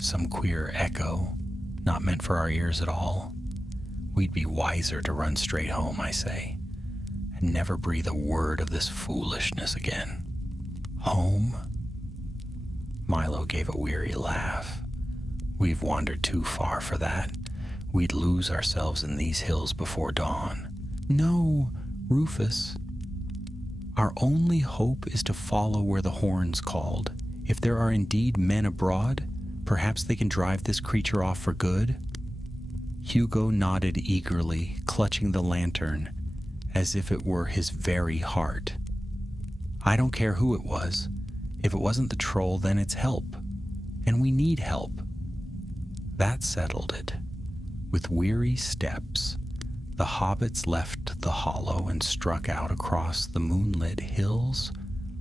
some queer echo, not meant for our ears at all. We'd be wiser to run straight home, I say, and never breathe a word of this foolishness again. Home? Milo gave a weary laugh. We've wandered too far for that. We'd lose ourselves in these hills before dawn. No, Rufus. Our only hope is to follow where the horns called. If there are indeed men abroad, perhaps they can drive this creature off for good. Hugo nodded eagerly, clutching the lantern, as if it were his very heart. I don't care who it was. If it wasn't the troll, then it's help. And we need help. That settled it. With weary steps, the hobbits left the hollow and struck out across the moonlit hills,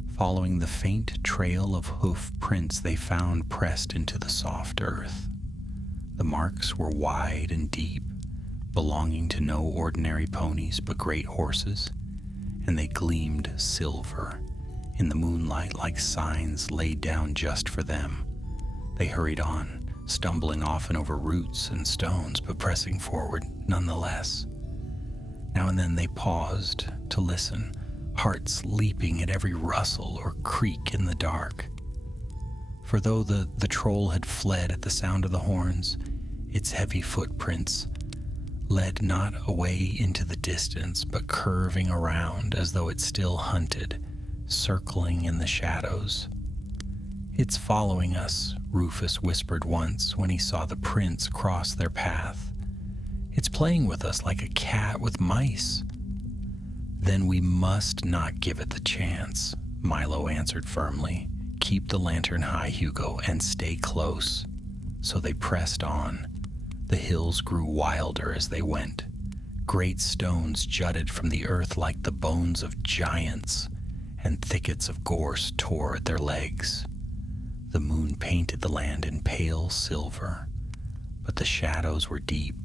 following the faint trail of hoof prints they found pressed into the soft earth. The marks were wide and deep, belonging to no ordinary ponies but great horses, and they gleamed silver in the moonlight like signs laid down just for them. They hurried on, stumbling often over roots and stones, but pressing forward nonetheless. Now and then they paused to listen, hearts leaping at every rustle or creak in the dark. For though the troll had fled at the sound of the horns, its heavy footprints led not away into the distance, but curving around as though it still hunted, circling in the shadows. "It's following us," Rufus whispered once when he saw the prints cross their path. "It's playing with us like a cat with mice." "Then we must not give it the chance," Milo answered firmly. "Keep the lantern high, Hugo, and stay close." So they pressed on. The hills grew wilder as they went. Great stones jutted from the earth like the bones of giants, and thickets of gorse tore at their legs. The moon painted the land in pale silver, but the shadows were deep,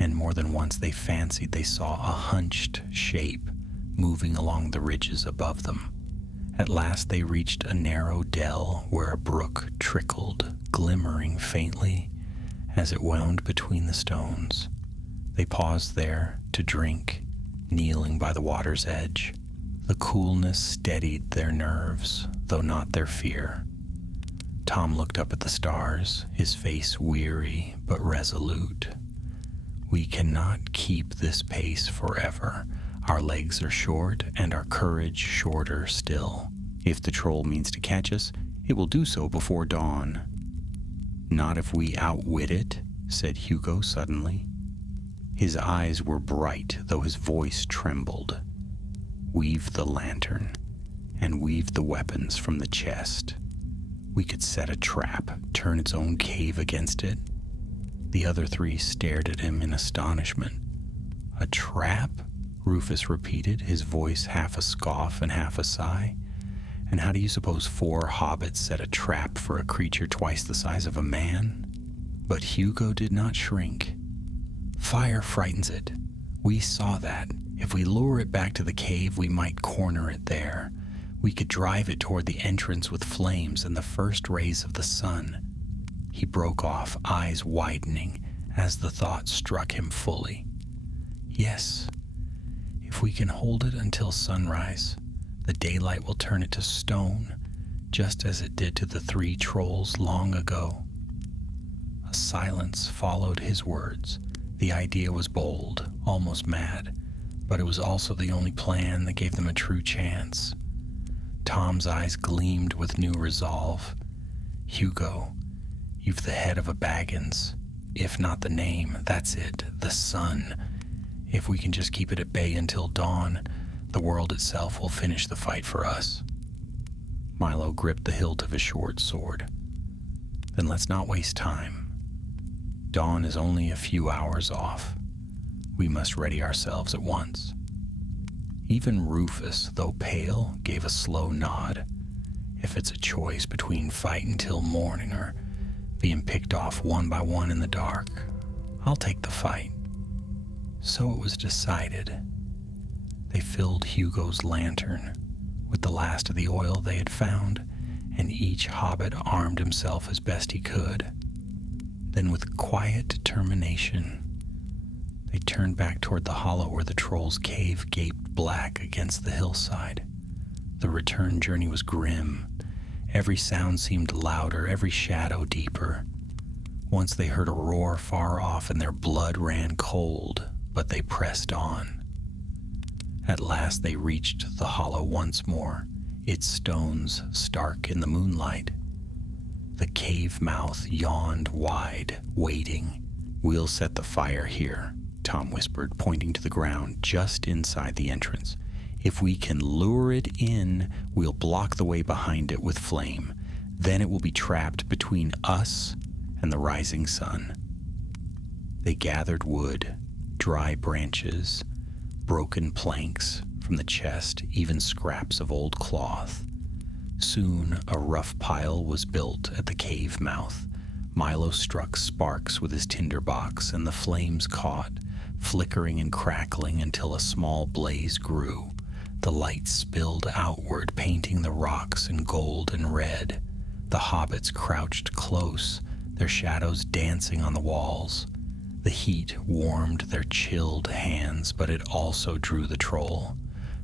and more than once they fancied they saw a hunched shape moving along the ridges above them. At last they reached a narrow dell where a brook trickled, glimmering faintly as it wound between the stones. They paused there to drink, kneeling by the water's edge. The coolness steadied their nerves, though not their fear. Tom looked up at the stars, his face weary but resolute. "We cannot keep this pace forever. Our legs are short and our courage shorter still. If the troll means to catch us, it will do so before dawn." "Not if we outwit it," said Hugo suddenly. His eyes were bright, though his voice trembled. "Weave the lantern, and weave the weapons from the chest. We could set a trap, turn its own cave against it." The other three stared at him in astonishment. "A trap?" Rufus repeated, his voice half a scoff and half a sigh. And how do you suppose 4 hobbits set a trap for a creature twice the size of a man? But Hugo did not shrink. Fire frightens it. We saw that. If we lure it back to the cave, we might corner it there. We could drive it toward the entrance with flames and the first rays of the sun. He broke off, eyes widening, as the thought struck him fully. Yes, if we can hold it until sunrise, the daylight will turn it to stone, just as it did to the 3 trolls long ago. A silence followed his words. The idea was bold, almost mad, but it was also the only plan that gave them a true chance. Tom's eyes gleamed with new resolve. Hugo, you've the head of a Baggins. If not the name, that's it, the sun. If we can just keep it at bay until dawn, the world itself will finish the fight for us. Milo gripped the hilt of his short sword. Then let's not waste time. Dawn is only a few hours off. We must ready ourselves at once. Even Rufus, though pale, gave a slow nod. If it's a choice between fight until morning or being picked off one by one in the dark, I'll take the fight. So it was decided. They filled Hugo's lantern with the last of the oil they had found, and each hobbit armed himself as best he could. Then with quiet determination, they turned back toward the hollow where the troll's cave gaped black against the hillside. The return journey was grim. Every sound seemed louder, every shadow deeper. Once they heard a roar far off and their blood ran cold, but they pressed on. At last they reached the hollow once more, its stones stark in the moonlight. The cave mouth yawned wide, waiting. "We'll set the fire here," Tom whispered, pointing to the ground just inside the entrance. "If we can lure it in, we'll block the way behind it with flame. Then it will be trapped between us and the rising sun." They gathered wood, dry branches, broken planks from the chest, even scraps of old cloth. Soon a rough pile was built at the cave mouth. Milo struck sparks with his tinderbox, and the flames caught, flickering and crackling until a small blaze grew. The light spilled outward, painting the rocks in gold and red. The hobbits crouched close, their shadows dancing on the walls. The heat warmed their chilled hands, but it also drew the troll.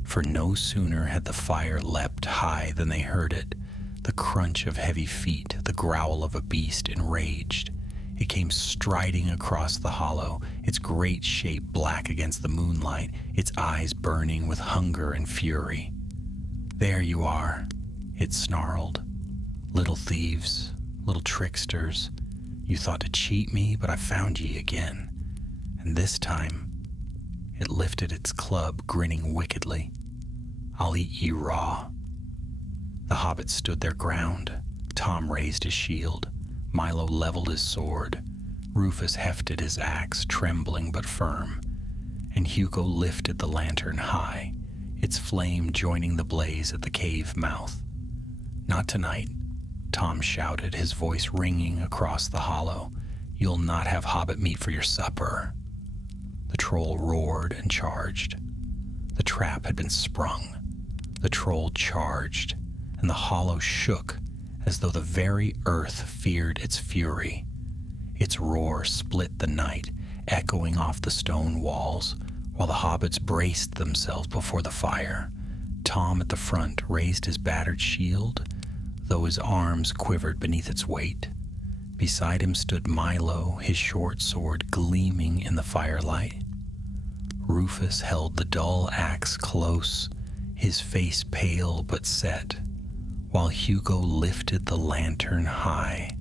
For no sooner had the fire leapt high than they heard it, the crunch of heavy feet, the growl of a beast enraged. It came striding across the hollow, its great shape black against the moonlight, its eyes burning with hunger and fury. "There you are," it snarled. "Little thieves, little tricksters. You thought to cheat me, but I found ye again. And this time," it lifted its club, grinning wickedly, "I'll eat ye raw." The hobbits stood their ground. Tom raised his shield. Milo leveled his sword. Rufus hefted his axe, trembling but firm. And Hugo lifted the lantern high, its flame joining the blaze at the cave mouth. "Not tonight," Tom shouted, his voice ringing across the hollow. "You'll not have hobbit meat for your supper." The troll roared and charged. The trap had been sprung. The troll charged, and the hollow shook as though the very earth feared its fury. Its roar split the night, echoing off the stone walls, while the hobbits braced themselves before the fire. Tom at the front raised his battered shield, though his arms quivered beneath its weight. Beside him stood Milo, his short sword gleaming in the firelight. Rufus held the dull axe close, his face pale but set, while Hugo lifted the lantern high,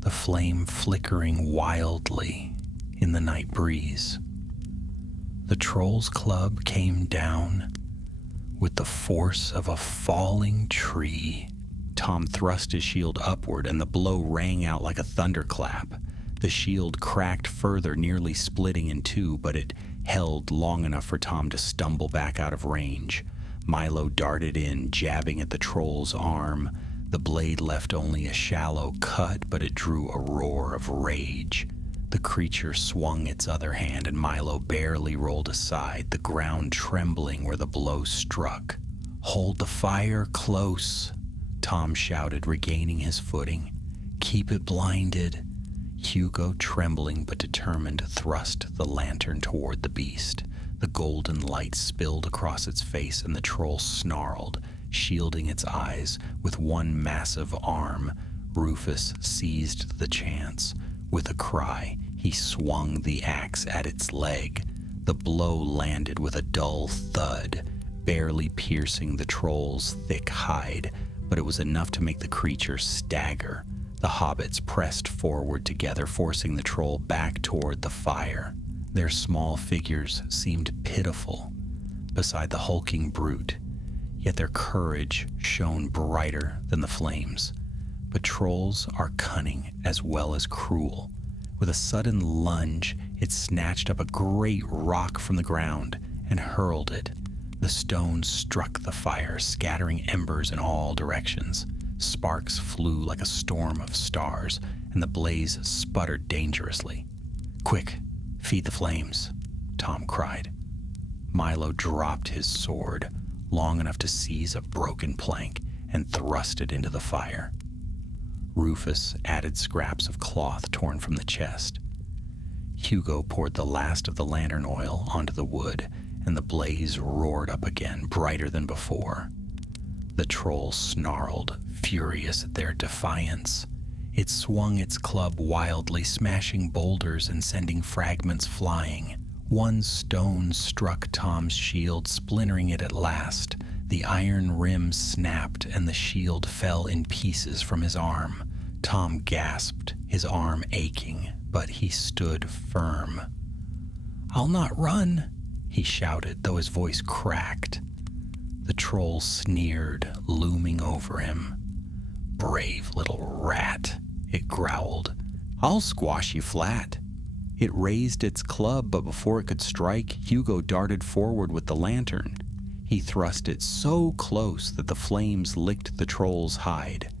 the flame flickering wildly in the night breeze. The troll's club came down with the force of a falling tree. Tom thrust his shield upward, and the blow rang out like a thunderclap. The shield cracked further, nearly splitting in two, but it held long enough for Tom to stumble back out of range. Milo darted in, jabbing at the troll's arm. The blade left only a shallow cut, but it drew a roar of rage. The creature swung its other hand, and Milo barely rolled aside, the ground trembling where the blow struck. "Hold the fire close," Tom shouted, regaining his footing. "Keep it blinded." Hugo, trembling but determined, thrust the lantern toward the beast. The golden light spilled across its face, and the troll snarled, shielding its eyes with one massive arm. Rufus seized the chance. With a cry, he swung the axe at its leg. The blow landed with a dull thud, barely piercing the troll's thick hide, but it was enough to make the creature stagger. The hobbits pressed forward together, forcing the troll back toward the fire. Their small figures seemed pitiful beside the hulking brute, yet their courage shone brighter than the flames. But trolls are cunning as well as cruel. With a sudden lunge, it snatched up a great rock from the ground and hurled it. The stone struck the fire, scattering embers in all directions. Sparks flew like a storm of stars, and the blaze sputtered dangerously. "Quick, feed the flames," Tom cried. Milo dropped his sword, long enough to seize a broken plank, and thrust it into the fire. Rufus added scraps of cloth torn from the chest. Hugo poured the last of the lantern oil onto the wood, and the blaze roared up again, brighter than before. The troll snarled, furious at their defiance. It swung its club wildly, smashing boulders and sending fragments flying. One stone struck Tom's shield, splintering it at last. The iron rim snapped, and the shield fell in pieces from his arm. Tom gasped, his arm aching, but he stood firm. "I'll not run," he shouted, though his voice cracked. The troll sneered, looming over him. "Brave little rat," it growled. "I'll squash you flat." It raised its club, but before it could strike, Hugo darted forward with the lantern. He thrust it so close that the flames licked the troll's hide.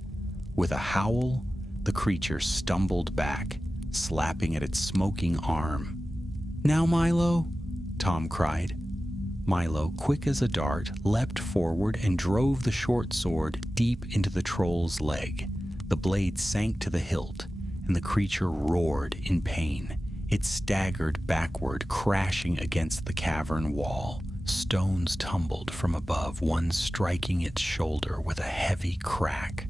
With a howl, the creature stumbled back, slapping at its smoking arm. "Now, Milo," Tom cried. Milo, quick as a dart, leapt forward and drove the short sword deep into the troll's leg. The blade sank to the hilt, and the creature roared in pain. It staggered backward, crashing against the cavern wall. Stones tumbled from above, one striking its shoulder with a heavy crack.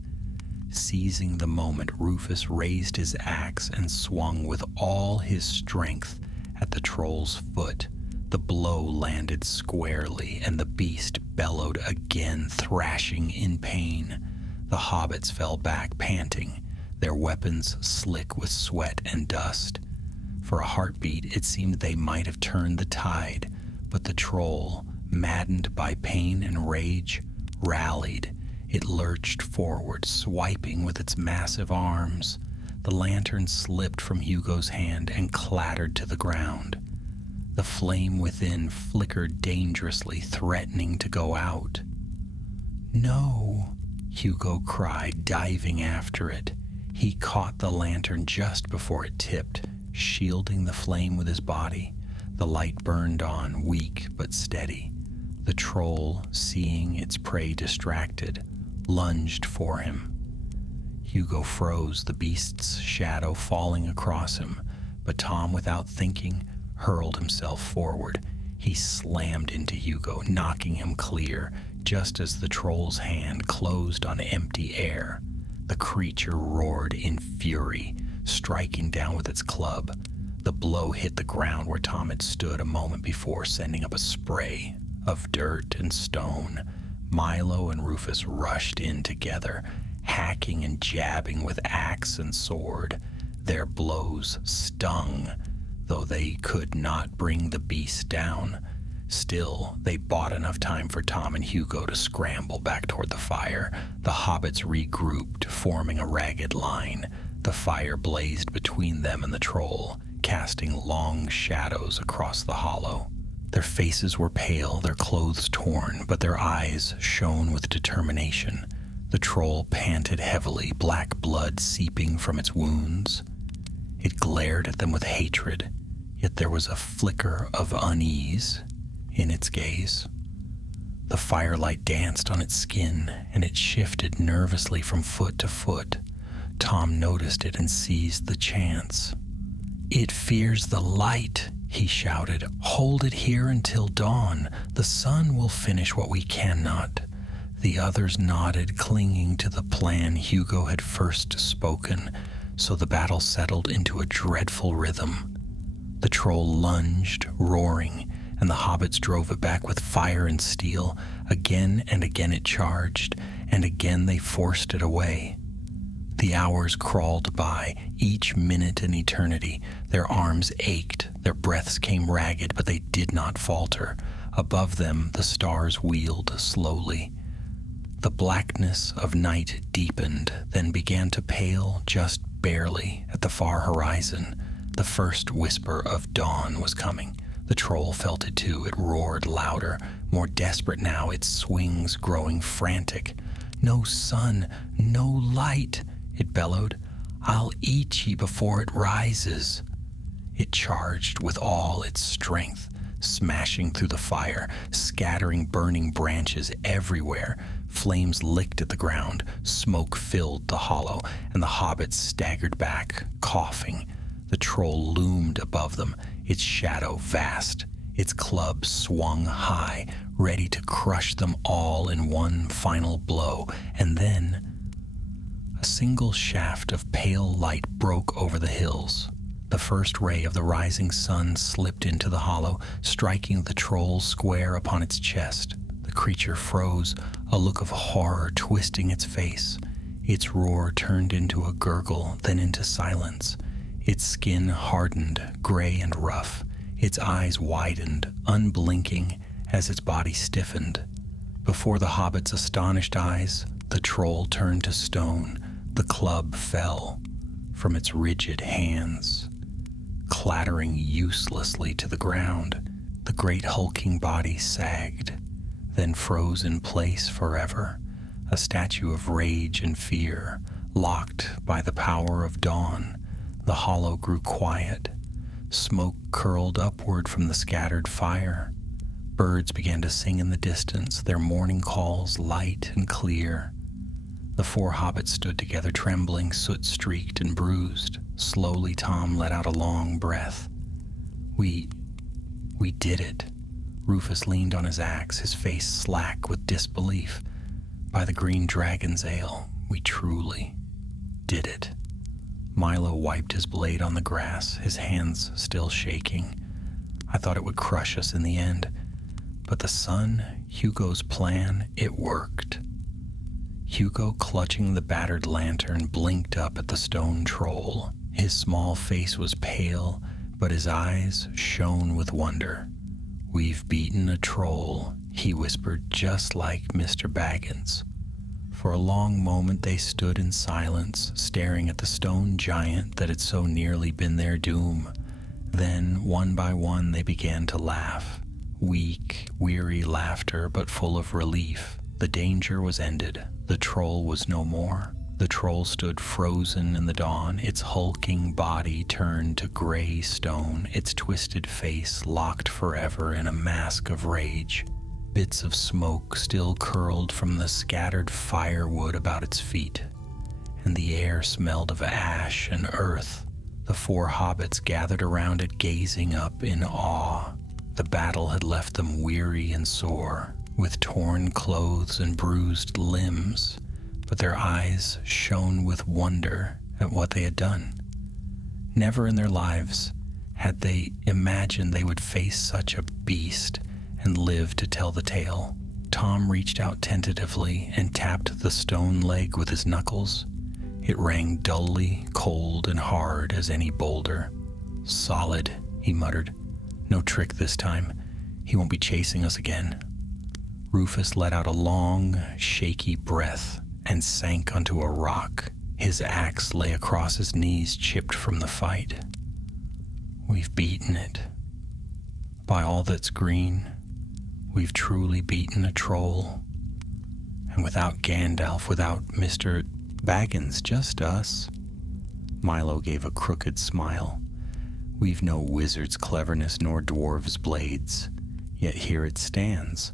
Seizing the moment, Rufus raised his axe and swung with all his strength at the troll's foot. The blow landed squarely, and the beast bellowed again, thrashing in pain. The hobbits fell back, panting, their weapons slick with sweat and dust. For a heartbeat, it seemed they might have turned the tide, but the troll, maddened by pain and rage, rallied. It lurched forward, swiping with its massive arms. The lantern slipped from Hugo's hand and clattered to the ground. The flame within flickered dangerously, threatening to go out. "No," Hugo cried, diving after it. He caught the lantern just before it tipped, shielding the flame with his body. The light burned on, weak but steady. The troll, seeing its prey distracted, lunged for him. Hugo froze, the beast's shadow falling across him, but Tom, without thinking, hurled himself forward. He slammed into Hugo, knocking him clear, just as the troll's hand closed on empty air. The creature roared in fury, striking down with its club. The blow hit the ground where Tom had stood a moment before, sending up a spray of dirt and stone. Milo and Rufus rushed in together, hacking and jabbing with axe and sword. Their blows stung, though they could not bring the beast down. Still, they bought enough time for Tom and Hugo to scramble back toward the fire. The hobbits regrouped, forming a ragged line. The fire blazed between them and the troll, casting long shadows across the hollow. Their faces were pale, their clothes torn, but their eyes shone with determination. The troll panted heavily, black blood seeping from its wounds. It glared at them with hatred, yet there was a flicker of unease in its gaze. The firelight danced on its skin, and it shifted nervously from foot to foot. Tom noticed it and seized the chance. "It fears the light," he shouted. "Hold it here until dawn. The sun will finish what we cannot." The others nodded, clinging to the plan Hugo had first spoken, so the battle settled into a dreadful rhythm. The troll lunged, roaring, and the hobbits drove it back with fire and steel. Again and again it charged, and again they forced it away. The hours crawled by, each minute an eternity. Their arms ached, their breaths came ragged, but they did not falter. Above them, the stars wheeled slowly. The blackness of night deepened, then began to pale just barely at the far horizon. The first whisper of dawn was coming. The troll felt it too. It roared louder, more desperate now, its swings growing frantic. "No sun, no light," it bellowed. "I'll eat ye before it rises." It charged with all its strength, smashing through the fire, scattering burning branches everywhere. Flames licked at the ground, smoke filled the hollow, and the hobbits staggered back, coughing. The troll loomed above them, its shadow vast. Its club swung high, ready to crush them all in one final blow. And then a single shaft of pale light broke over the hills. The first ray of the rising sun slipped into the hollow, striking the troll square upon its chest. The creature froze, a look of horror twisting its face. Its roar turned into a gurgle, then into silence. Its skin hardened, gray and rough. Its eyes widened, unblinking, as its body stiffened. Before the hobbit's astonished eyes, the troll turned to stone. The club fell from its rigid hands, clattering uselessly to the ground. The great hulking body sagged, then froze in place forever, a statue of rage and fear, locked by the power of dawn. The hollow grew quiet. Smoke curled upward from the scattered fire. Birds began to sing in the distance, their morning calls light and clear. The four hobbits stood together, trembling, soot-streaked and bruised. Slowly, Tom let out a long breath. We did it." Rufus leaned on his axe, his face slack with disbelief. "By the green dragon's ale, we truly did it." Milo wiped his blade on the grass, his hands still shaking. "I thought it would crush us in the end. But the sun, Hugo's plan, it worked." Hugo, clutching the battered lantern, blinked up at the stone troll. His small face was pale, but his eyes shone with wonder. "We've beaten a troll," he whispered, "just like Mr. Baggins." For a long moment they stood in silence, staring at the stone giant that had so nearly been their doom. Then, one by one, they began to laugh. Weak, weary laughter, but full of relief. The danger was ended. The troll was no more. The troll stood frozen in the dawn, its hulking body turned to gray stone, its twisted face locked forever in a mask of rage. Bits of smoke still curled from the scattered firewood about its feet, and the air smelled of ash and earth. The four hobbits gathered around it, gazing up in awe. The battle had left them weary and sore, with torn clothes and bruised limbs, but their eyes shone with wonder at what they had done. Never in their lives had they imagined they would face such a beast and live to tell the tale. Tom reached out tentatively and tapped the stone leg with his knuckles. It rang dully, cold and hard as any boulder. "Solid," he muttered. "No trick this time. He won't be chasing us again." Rufus let out a long, shaky breath and sank onto a rock. His axe lay across his knees, chipped from the fight. "We've beaten it. By all that's green, we've truly beaten a troll. And without Gandalf, without Mr. Baggins, just us. Milo gave a crooked smile. We've no wizard's cleverness nor dwarves' blades, yet here it stands,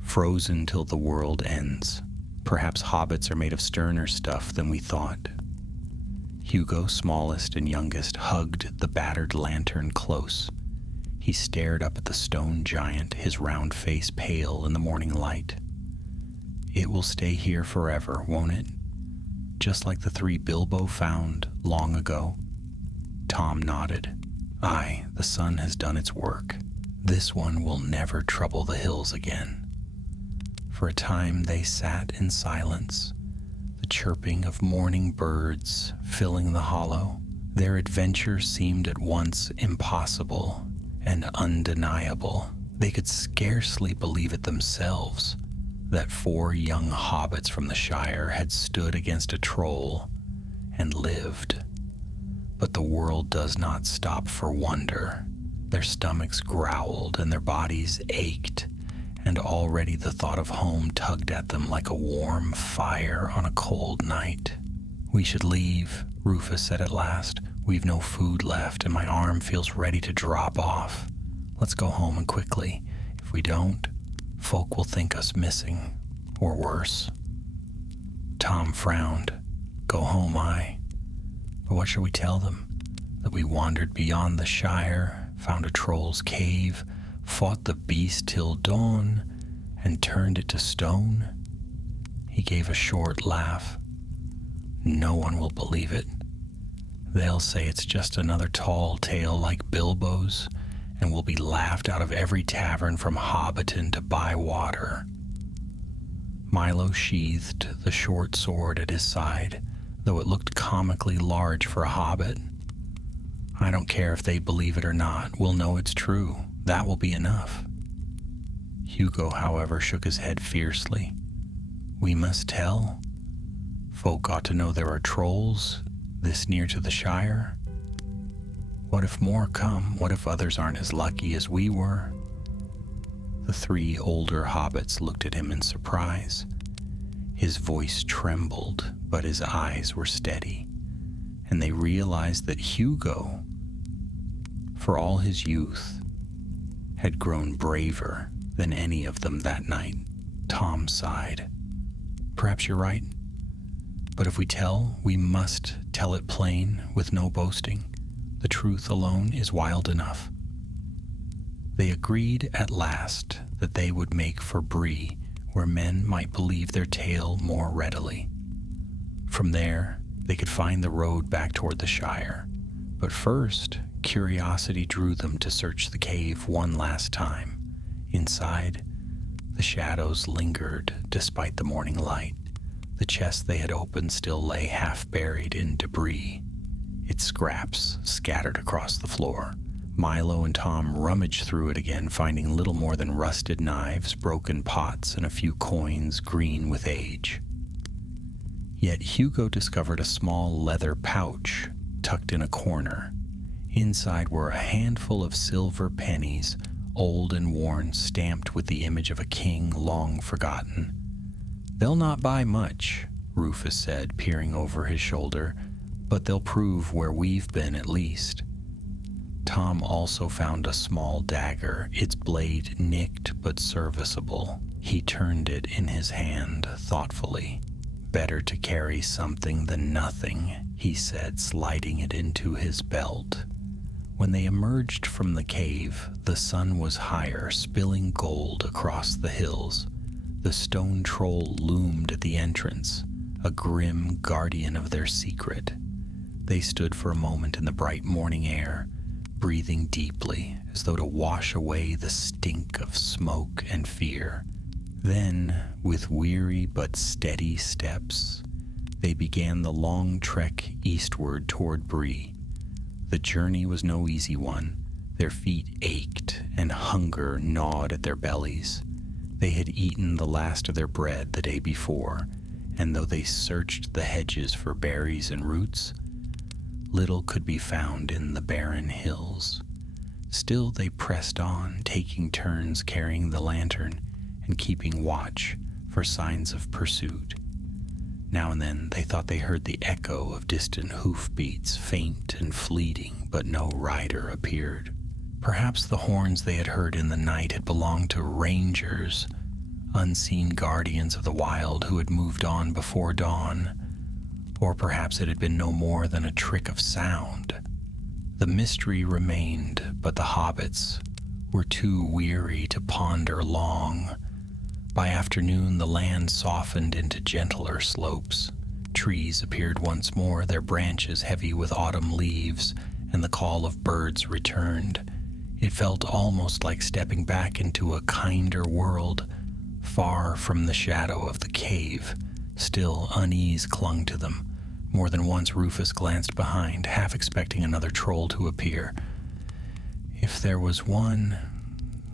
frozen till the world ends. Perhaps hobbits are made of sterner stuff than we thought. Hugo, smallest and youngest, hugged the battered lantern close. He stared up at the stone giant, his round face pale in the morning light. It will stay here forever, won't it? Just like the 3 Bilbo found long ago. Tom nodded. Aye, the sun has done its work. This one will never trouble the hills again. For a time they sat in silence, the chirping of morning birds filling the hollow. Their adventure seemed at once impossible and undeniable. They could scarcely believe it themselves, that 4 young hobbits from the Shire had stood against a troll and lived. But the world does not stop for wonder. Their stomachs growled and their bodies ached, and already the thought of home tugged at them like a warm fire on a cold night. We should leave, Rufus said at last. We've no food left, and my arm feels ready to drop off. Let's go home and quickly. If we don't, folk will think us missing, or worse. Tom frowned. Go home, aye. But what shall we tell them? That we wandered beyond the Shire, found a troll's cave, fought the beast till dawn, and turned it to stone? He gave a short laugh. No one will believe it. They'll say it's just another tall tale like Bilbo's, and will be laughed out of every tavern from Hobbiton to Bywater. Milo sheathed the short sword at his side, though it looked comically large for a hobbit. I don't care if they believe it or not. We'll know it's true. That will be enough. Hugo, however, shook his head fiercely. We must tell. Folk ought to know there are trolls this near to the Shire. What if more come? What if others aren't as lucky as we were? The 3 older hobbits looked at him in surprise. His voice trembled, but his eyes were steady, and they realized that Hugo, for all his youth, had grown braver than any of them that night. Tom sighed. Perhaps you're right. But if we tell, we must tell it plain, with no boasting. The truth alone is wild enough. They agreed at last that they would make for Bree, where men might believe their tale more readily. From there, they could find the road back toward the Shire. But first, curiosity drew them to search the cave one last time. Inside, the shadows lingered despite the morning light. The chest they had opened still lay half buried in debris, its scraps scattered across the floor. Milo and Tom rummaged through it again, finding little more than rusted knives, broken pots, and a few coins green with age. Yet Hugo discovered a small leather pouch tucked in a corner. Inside were a handful of silver pennies, old and worn, stamped with the image of a king long forgotten. They'll not buy much, Rufus said, peering over his shoulder, but they'll prove where we've been at least. Tom also found a small dagger, its blade nicked but serviceable. He turned it in his hand thoughtfully. Better to carry something than nothing, he said, sliding it into his belt. When they emerged from the cave, the sun was higher, spilling gold across the hills. The stone troll loomed at the entrance, a grim guardian of their secret. They stood for a moment in the bright morning air, breathing deeply as though to wash away the stink of smoke and fear. Then, with weary but steady steps, they began the long trek eastward toward Bree. The journey was no easy one. Their feet ached and hunger gnawed at their bellies. They had eaten the last of their bread the day before, and though they searched the hedges for berries and roots, little could be found in the barren hills. Still they pressed on, taking turns carrying the lantern and keeping watch for signs of pursuit. Now and then they thought they heard the echo of distant hoofbeats, faint and fleeting, but no rider appeared. Perhaps the horns they had heard in the night had belonged to rangers, unseen guardians of the wild who had moved on before dawn, or perhaps it had been no more than a trick of sound. The mystery remained, but the hobbits were too weary to ponder long. By afternoon, the land softened into gentler slopes. Trees appeared once more, their branches heavy with autumn leaves, and the call of birds returned. It felt almost like stepping back into a kinder world, far from the shadow of the cave. Still, unease clung to them. More than once Rufus glanced behind, half expecting another troll to appear. "If there was one,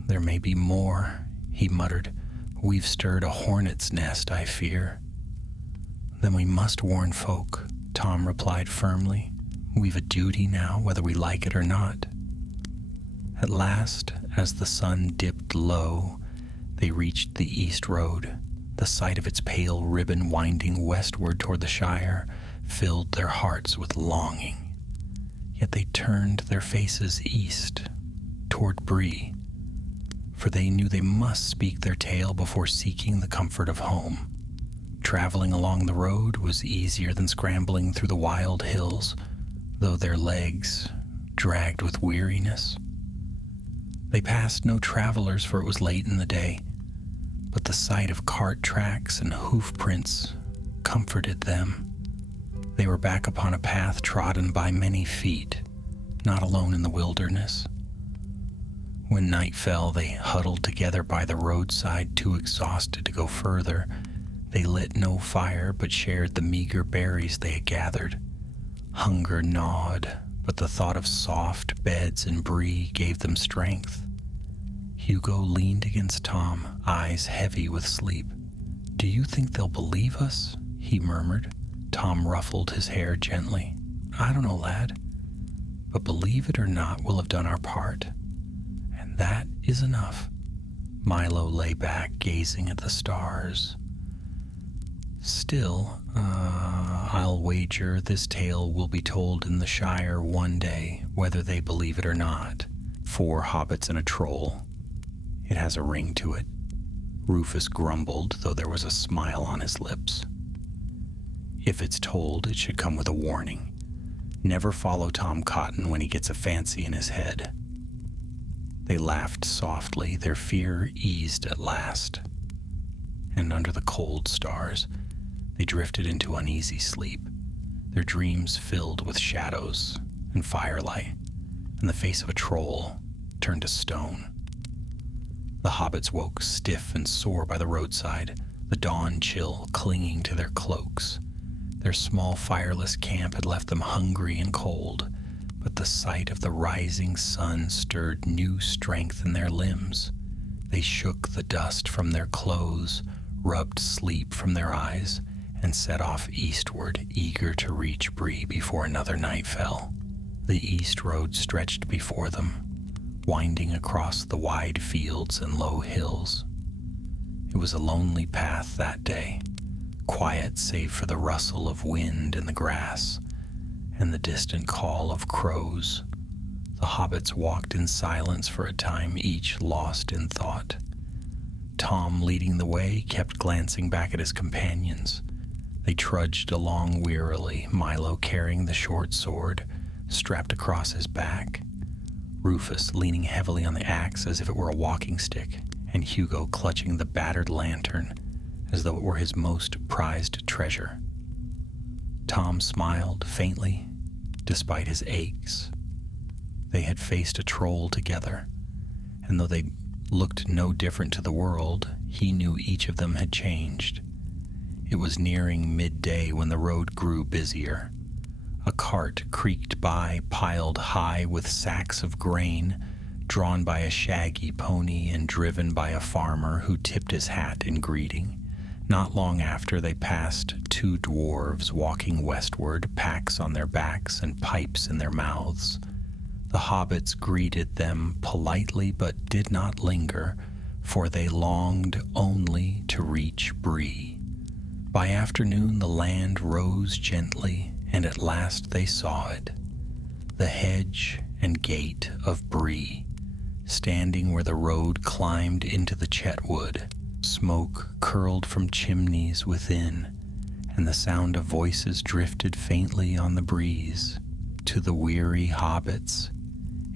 there may be more," he muttered. "We've stirred a hornet's nest, I fear." "Then we must warn folk," Tom replied firmly. "We've a duty now, whether we like it or not." At last, as the sun dipped low, they reached the east road. The sight of its pale ribbon winding westward toward the Shire filled their hearts with longing. Yet they turned their faces east, toward Bree, for they knew they must speak their tale before seeking the comfort of home. Traveling along the road was easier than scrambling through the wild hills, though their legs dragged with weariness. They passed no travelers, for it was late in the day, but the sight of cart tracks and hoof prints comforted them. They were back upon a path trodden by many feet, not alone in the wilderness. When night fell, they huddled together by the roadside, too exhausted to go further. They lit no fire, but shared the meager berries they had gathered. Hunger gnawed, but the thought of soft beds and Bree gave them strength. Hugo leaned against Tom, eyes heavy with sleep. "Do you think they'll believe us?" he murmured. Tom ruffled his hair gently. "I don't know, lad. But believe it or not, we'll have done our part. And that is enough." Milo lay back, gazing at the stars. "Still, I'll wager this tale will be told in the Shire one day, whether they believe it or not. 4 hobbits and a troll. It has a ring to it." Rufus grumbled, though there was a smile on his lips. "If it's told, it should come with a warning. Never follow Tom Cotton when he gets a fancy in his head." They laughed softly, their fear eased at last. And under the cold stars, they drifted into uneasy sleep, their dreams filled with shadows and firelight, and the face of a troll turned to stone. The hobbits woke stiff and sore by the roadside, the dawn chill clinging to their cloaks. Their small fireless camp had left them hungry and cold, but the sight of the rising sun stirred new strength in their limbs. They shook the dust from their clothes, rubbed sleep from their eyes, and set off eastward, eager to reach Bree before another night fell. The east road stretched before them, winding across the wide fields and low hills. It was a lonely path that day, quiet save for the rustle of wind in the grass and the distant call of crows. The hobbits walked in silence for a time, each lost in thought. Tom, leading the way, kept glancing back at his companions. They trudged along wearily, Milo carrying the short sword strapped across his back, Rufus leaning heavily on the axe as if it were a walking stick, and Hugo clutching the battered lantern as though it were his most prized treasure. Tom smiled faintly, despite his aches. They had faced a troll together, and though they looked no different to the world, he knew each of them had changed. It was nearing midday when the road grew busier. A cart creaked by, piled high with sacks of grain, drawn by a shaggy pony and driven by a farmer who tipped his hat in greeting. Not long after, they passed 2 dwarves walking westward, packs on their backs and pipes in their mouths. The hobbits greeted them politely but did not linger, for they longed only to reach Bree. By afternoon the land rose gently, and at last they saw it, the hedge and gate of Bree, standing where the road climbed into the Chetwood. Smoke curled from chimneys within, and the sound of voices drifted faintly on the breeze. To the weary hobbits,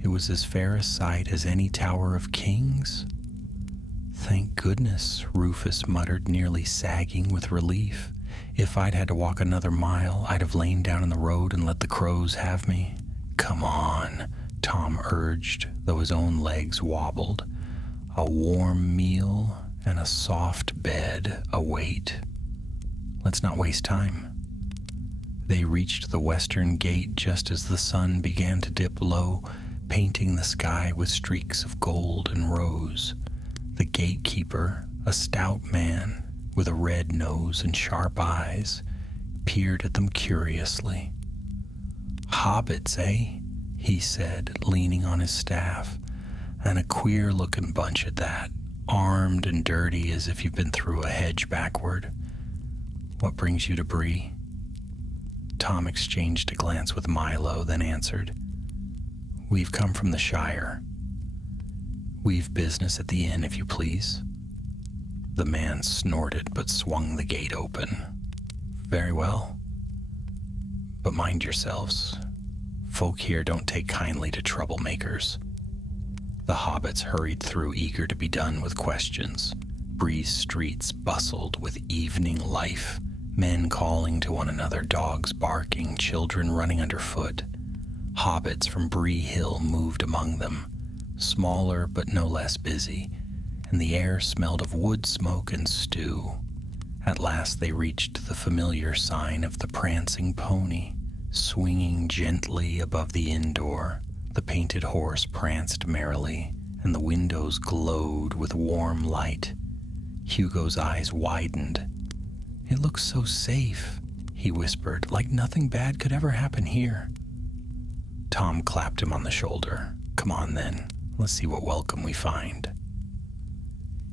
it was as fair a sight as any tower of kings. "Thank goodness," Rufus muttered, nearly sagging with relief. "If I'd had to walk another mile, I'd have lain down in the road and let the crows have me." "Come on," Tom urged, though his own legs wobbled. "A warm meal and a soft bed await. Let's not waste time." They reached the western gate just as the sun began to dip low, painting the sky with streaks of gold and rose. The gatekeeper, a stout man with a red nose and sharp eyes, peered at them curiously. "Hobbits, eh?" he said, leaning on his staff. "And a queer-looking bunch at that, armed and dirty as if you've been through a hedge backward. What brings you to Bree?" Tom exchanged a glance with Milo, then answered, "We've come from the Shire. We've business at the inn, if you please." The man snorted but swung the gate open. "Very well. But mind yourselves. Folk here don't take kindly to troublemakers." The hobbits hurried through, eager to be done with questions. Bree's streets bustled with evening life, men calling to one another, dogs barking, children running underfoot. Hobbits from Bree Hill moved among them, smaller but no less busy, and the air smelled of wood smoke and stew. At last they reached the familiar sign of the prancing pony, swinging gently above the inn door. The painted horse pranced merrily, and the windows glowed with warm light. Hugo's eyes widened. "It looks so safe," he whispered, "like nothing bad could ever happen here." Tom clapped him on the shoulder. "Come on then, let's see what welcome we find."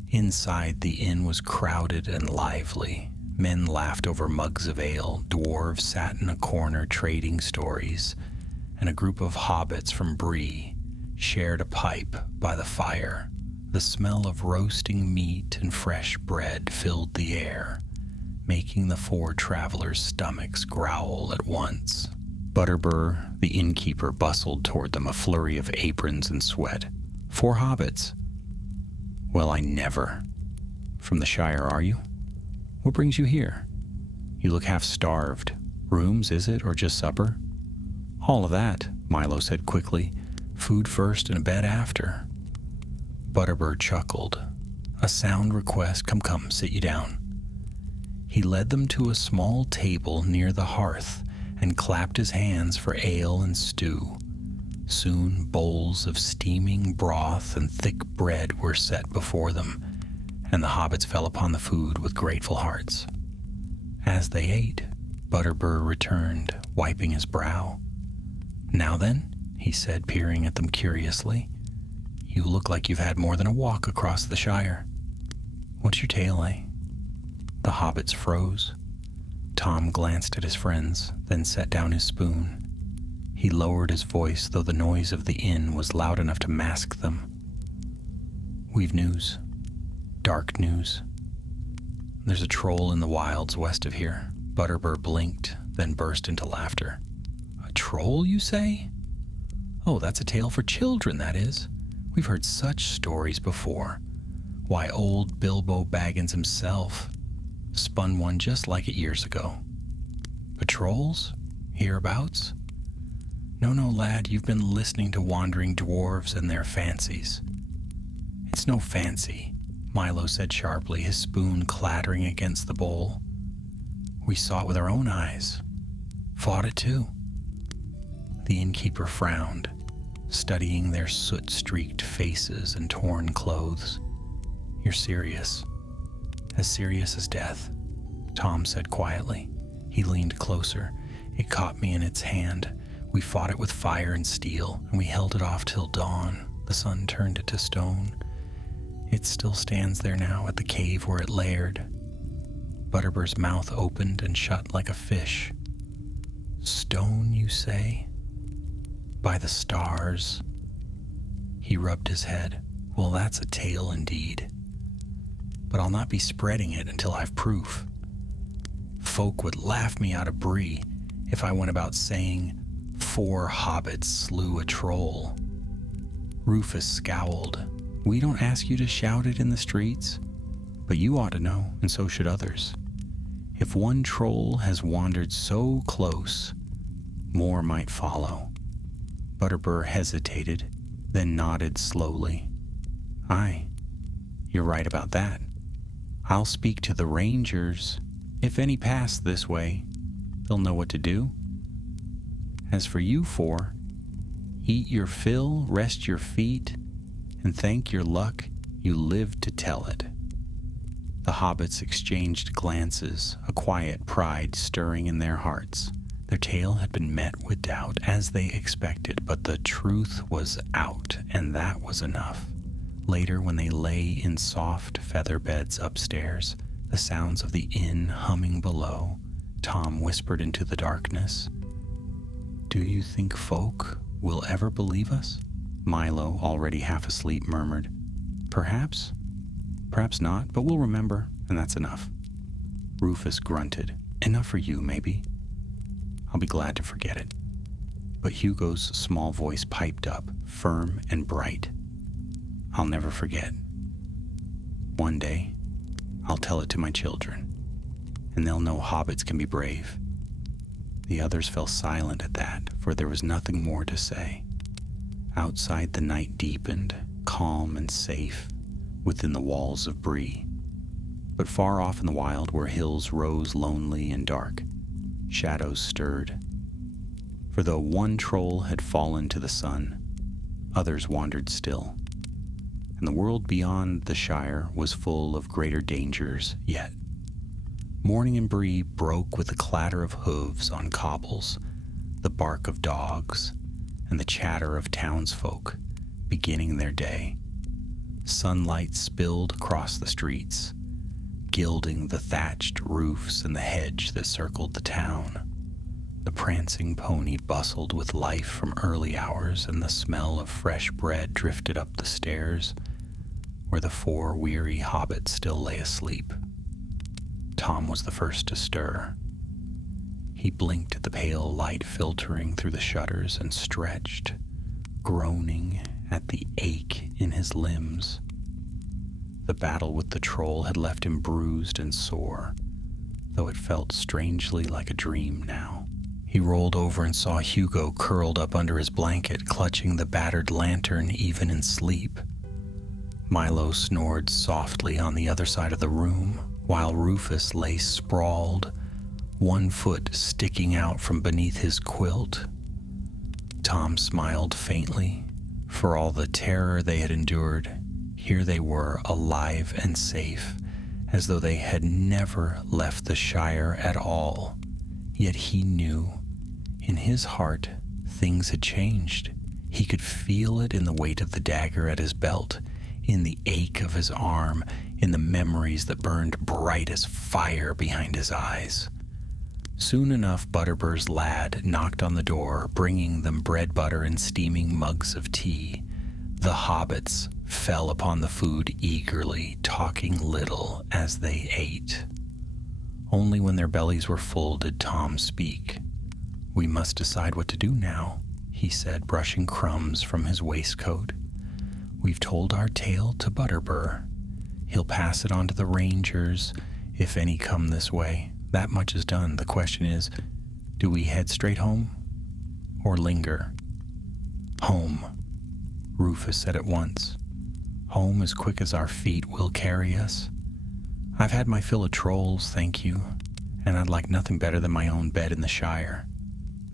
Inside, the inn was crowded and lively. Men laughed over mugs of ale, dwarves sat in a corner trading stories, and a group of hobbits from Bree shared a pipe by the fire. The smell of roasting meat and fresh bread filled the air, making the four travelers' stomachs growl at once. Butterbur, the innkeeper, bustled toward them, a flurry of aprons and sweat. "4 hobbits." "Well, I never. From the Shire, are you? What brings you here? You look half-starved. Rooms, is it, or just supper?" "All of that," Milo said quickly. "Food first and a bed after." Butterbur chuckled. "A sound request. Come, sit you down." He led them to a small table near the hearth and clapped his hands for ale and stew. Soon bowls of steaming broth and thick bread were set before them, and the hobbits fell upon the food with grateful hearts. As they ate, Butterbur returned, wiping his brow. "Now then," he said, peering at them curiously, "you look like you've had more than a walk across the Shire. What's your tale, eh?" The hobbits froze. Tom glanced at his friends, then set down his spoon. He lowered his voice, though the noise of the inn was loud enough to mask them. "We've news. Dark news. There's a troll in the wilds west of here." Butterbur blinked, then burst into laughter. "A troll, you say? Oh, that's a tale for children, that is. We've heard such stories before. Why, old Bilbo Baggins himself spun one just like it years ago. But trolls? Hereabouts? No, lad, you've been listening to wandering dwarves and their fancies." "It's no fancy," Milo said sharply, his spoon clattering against the bowl. "We saw it with our own eyes. Fought it too." The innkeeper frowned, studying their soot-streaked faces and torn clothes. "You're serious. As serious as death," Tom said quietly. He leaned closer. "It caught me in its hand. We fought it with fire and steel, and we held it off till dawn. The sun turned it to stone. It still stands there now at the cave where it laired. Butterbur's mouth opened and shut like a fish. Stone, you say? By the stars. He rubbed his head. Well, that's a tale indeed. But I'll not be spreading it until I've proof. Folk would laugh me out of Bree if I went about saying 4 hobbits slew a troll. Rufus scowled. We don't ask you to shout it in the streets, but you ought to know, and so should others. If one troll has wandered so close, more might follow. Butterbur hesitated, then nodded slowly. Aye, you're right about that. I'll speak to the rangers. If any pass this way, they'll know what to do. As for you 4, eat your fill, rest your feet, and thank your luck you lived to tell it. The hobbits exchanged glances, a quiet pride stirring in their hearts. Their tale had been met with doubt, as they expected, but the truth was out, and that was enough. Later, when they lay in soft feather beds upstairs, the sounds of the inn humming below, Tom whispered into the darkness, Do you think folk will ever believe us? Milo, already half asleep, murmured, Perhaps. Perhaps not, but we'll remember, and that's enough. Rufus grunted. Enough for you, maybe. I'll be glad to forget it. But Hugo's small voice piped up, firm and bright. I'll never forget. One day, I'll tell it to my children, and they'll know hobbits can be brave. The others fell silent at that, for there was nothing more to say. Outside the night deepened, calm and safe, within the walls of Bree. But far off in the wild, where hills rose lonely and dark, shadows stirred. For though one troll had fallen to the sun, others wandered still. And the world beyond the Shire was full of greater dangers yet. Morning in Bree broke with the clatter of hooves on cobbles, the bark of dogs, and the chatter of townsfolk beginning their day. Sunlight spilled across the streets, gilding the thatched roofs and the hedge that circled the town. The prancing pony bustled with life from early hours, and the smell of fresh bread drifted up the stairs, where the 4 weary hobbits still lay asleep. Tom was the first to stir. He blinked at the pale light filtering through the shutters and stretched, groaning at the ache in his limbs. The battle with the troll had left him bruised and sore, though it felt strangely like a dream now. He rolled over and saw Hugo curled up under his blanket, clutching the battered lantern even in sleep. Milo snored softly on the other side of the room, while Rufus lay sprawled, one foot sticking out from beneath his quilt. Tom smiled faintly. For all the terror they had endured, here they were, alive and safe, as though they had never left the Shire at all. Yet he knew, in his heart, things had changed. He could feel it in the weight of the dagger at his belt, in the ache of his arm, in the memories that burned bright as fire behind his eyes. Soon enough, Butterbur's lad knocked on the door, bringing them bread, butter, and steaming mugs of tea. The hobbits fell upon the food eagerly, talking little as they ate. Only when their bellies were full did Tom speak. We must decide what to do now, he said, brushing crumbs from his waistcoat. We've told our tale to Butterbur. He'll pass it on to the rangers, if any come this way. That much is done. The question is, do we head straight home or linger? Home, Rufus said at once. Home as quick as our feet will carry us. I've had my fill of trolls, thank you, and I'd like nothing better than my own bed in the Shire.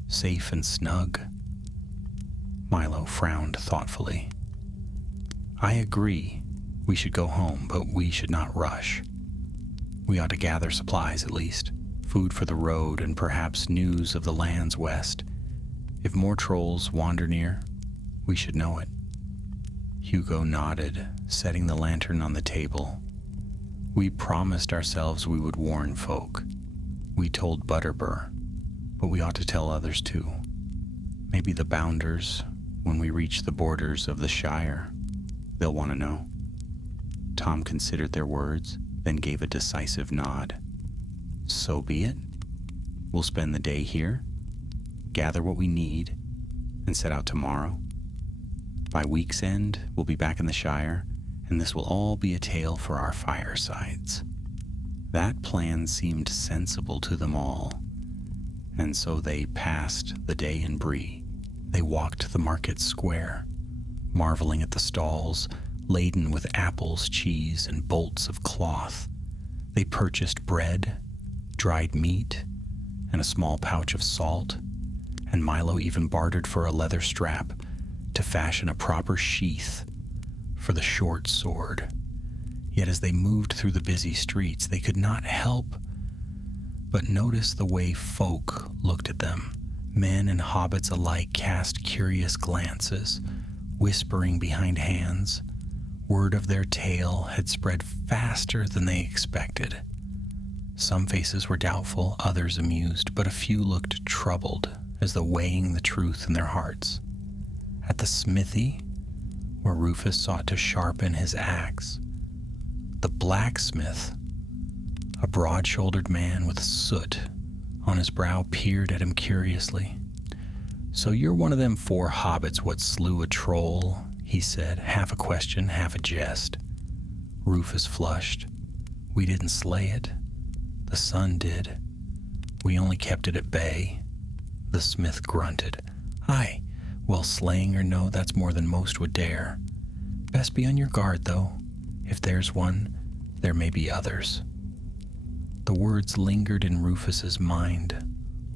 Safe and snug. Milo frowned thoughtfully. I agree. We should go home, but we should not rush. We ought to gather supplies at least, food for the road and perhaps news of the lands west. If more trolls wander near, we should know it. Hugo nodded, setting the lantern on the table. We promised ourselves we would warn folk. We told Butterbur, but we ought to tell others too. Maybe the Bounders, when we reach the borders of the Shire. They'll want to know. Tom considered their words, then gave a decisive nod. So be it. We'll spend the day here, gather what we need, and set out tomorrow. By week's end, we'll be back in the Shire, and this will all be a tale for our firesides. That plan seemed sensible to them all, and so they passed the day in Bree. They walked the market square, marveling at the stalls laden with apples, cheese, and bolts of cloth. They purchased bread, dried meat, and a small pouch of salt, and Milo even bartered for a leather strap to fashion a proper sheath for the short sword. Yet as they moved through the busy streets, they could not help but notice the way folk looked at them. Men and hobbits alike cast curious glances, whispering behind hands. Word of their tale had spread faster than they expected. Some faces were doubtful, others amused, but a few looked troubled, as though weighing the truth in their hearts. At the smithy, where Rufus sought to sharpen his axe, the blacksmith, a broad-shouldered man with soot on his brow, peered at him curiously. "So you're one of them 4 hobbits what slew a troll," he said, half a question, half a jest. Rufus flushed. "We didn't slay it. The sun did. We only kept it at bay." The smith grunted. "Aye, well, slaying or no, that's more than most would dare. Best be on your guard, though. If there's one, there may be others." The words lingered in Rufus's mind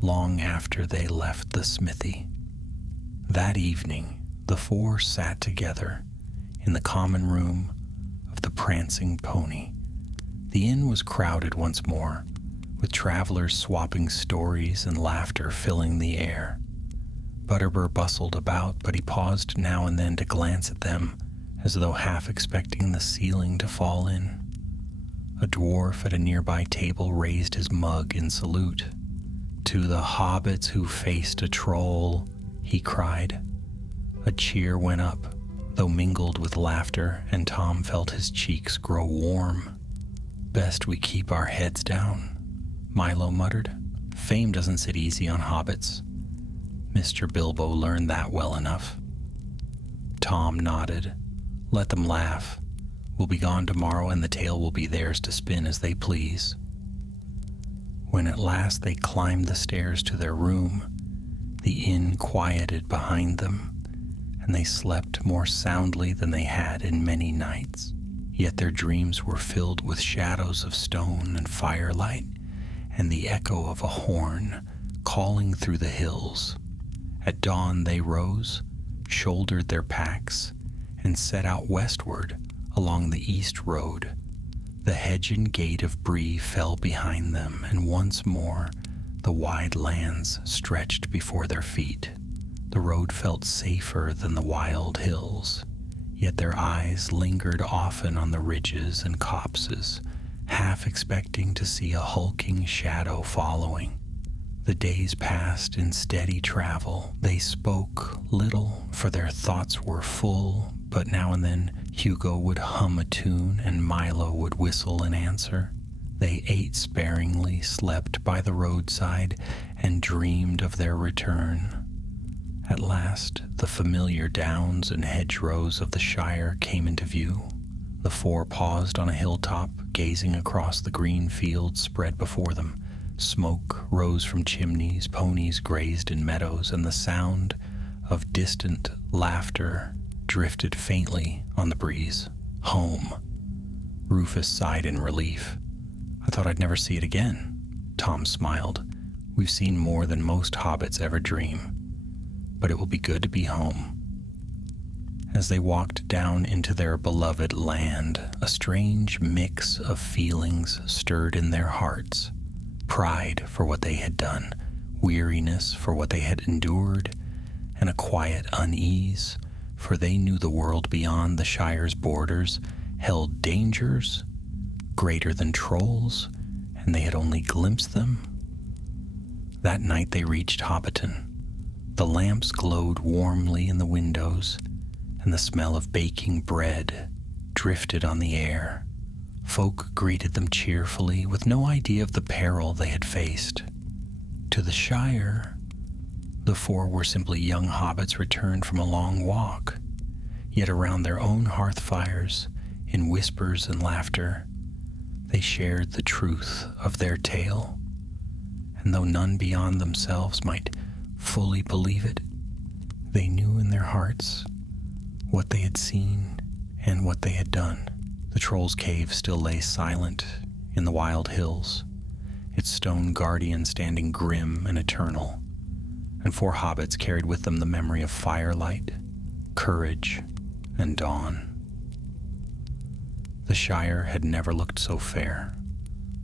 long after they left the smithy. That evening, the 4 sat together in the common room of the Prancing Pony. The inn was crowded once more, with travelers swapping stories and laughter filling the air. Butterbur bustled about, but he paused now and then to glance at them, as though half expecting the ceiling to fall in. A dwarf at a nearby table raised his mug in salute. "To the hobbits who faced a troll," he cried. A cheer went up, though mingled with laughter, and Tom felt his cheeks grow warm. "Best we keep our heads down," Milo muttered. "Fame doesn't sit easy on hobbits. Mr. Bilbo learned that well enough." Tom nodded. "Let them laugh. We'll be gone tomorrow, and the tale will be theirs to spin as they please." When at last they climbed the stairs to their room, the inn quieted behind them, and they slept more soundly than they had in many nights. Yet their dreams were filled with shadows of stone and firelight, and the echo of a horn calling through the hills. At dawn they rose, shouldered their packs, and set out westward along the east road. The hedged gate of Bree fell behind them, and once more the wide lands stretched before their feet. The road felt safer than the wild hills, yet their eyes lingered often on the ridges and copses, half expecting to see a hulking shadow following. The days passed in steady travel. They spoke little, for their thoughts were full, but now and then Hugo would hum a tune and Milo would whistle in answer. They ate sparingly, slept by the roadside, and dreamed of their return. At last, the familiar downs and hedgerows of the Shire came into view. The 4 paused on a hilltop, gazing across the green fields spread before them. Smoke rose from chimneys, ponies grazed in meadows, and the sound of distant laughter drifted faintly on the breeze. Home. Rufus sighed in relief. "I thought I'd never see it again." Tom smiled. "We've seen more than most hobbits ever dream, but it will be good to be home." As they walked down into their beloved land, a strange mix of feelings stirred in their hearts. Pride for what they had done, weariness for what they had endured, and a quiet unease, for they knew the world beyond the Shire's borders held dangers greater than trolls, and they had only glimpsed them. That night they reached Hobbiton. The lamps glowed warmly in the windows, and the smell of baking bread drifted on the air. Folk greeted them cheerfully, with no idea of the peril they had faced. To the Shire, the four were simply young hobbits returned from a long walk, yet around their own hearth fires, in whispers and laughter, they shared the truth of their tale. And though none beyond themselves might fully believe it, they knew in their hearts what they had seen and what they had done. The Troll's Cave still lay silent in the wild hills, its stone guardian standing grim and eternal, and four hobbits carried with them the memory of firelight, courage, and dawn. The Shire had never looked so fair.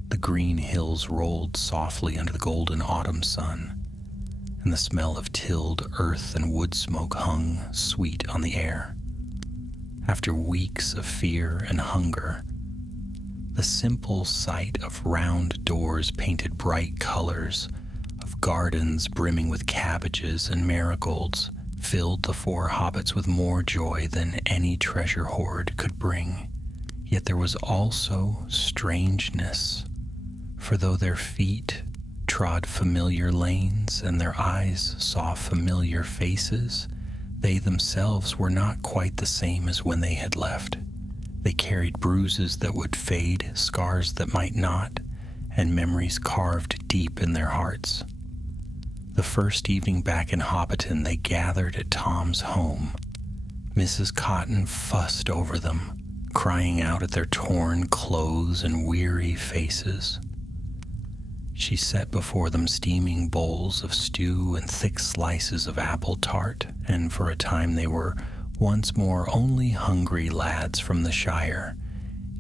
The green hills rolled softly under the golden autumn sun, and the smell of tilled earth and wood smoke hung sweet on the air. After weeks of fear and hunger, the simple sight of round doors painted bright colors, of gardens brimming with cabbages and marigolds, filled the four hobbits with more joy than any treasure hoard could bring. Yet there was also strangeness, for though their feet trod familiar lanes and their eyes saw familiar faces, they themselves were not quite the same as when they had left. They carried bruises that would fade, scars that might not, and memories carved deep in their hearts. The first evening back in Hobbiton, they gathered at Tom's home. Mrs. Cotton fussed over them, crying out at their torn clothes and weary faces. She set before them steaming bowls of stew and thick slices of apple tart, and for a time they were once more only hungry lads from the Shire,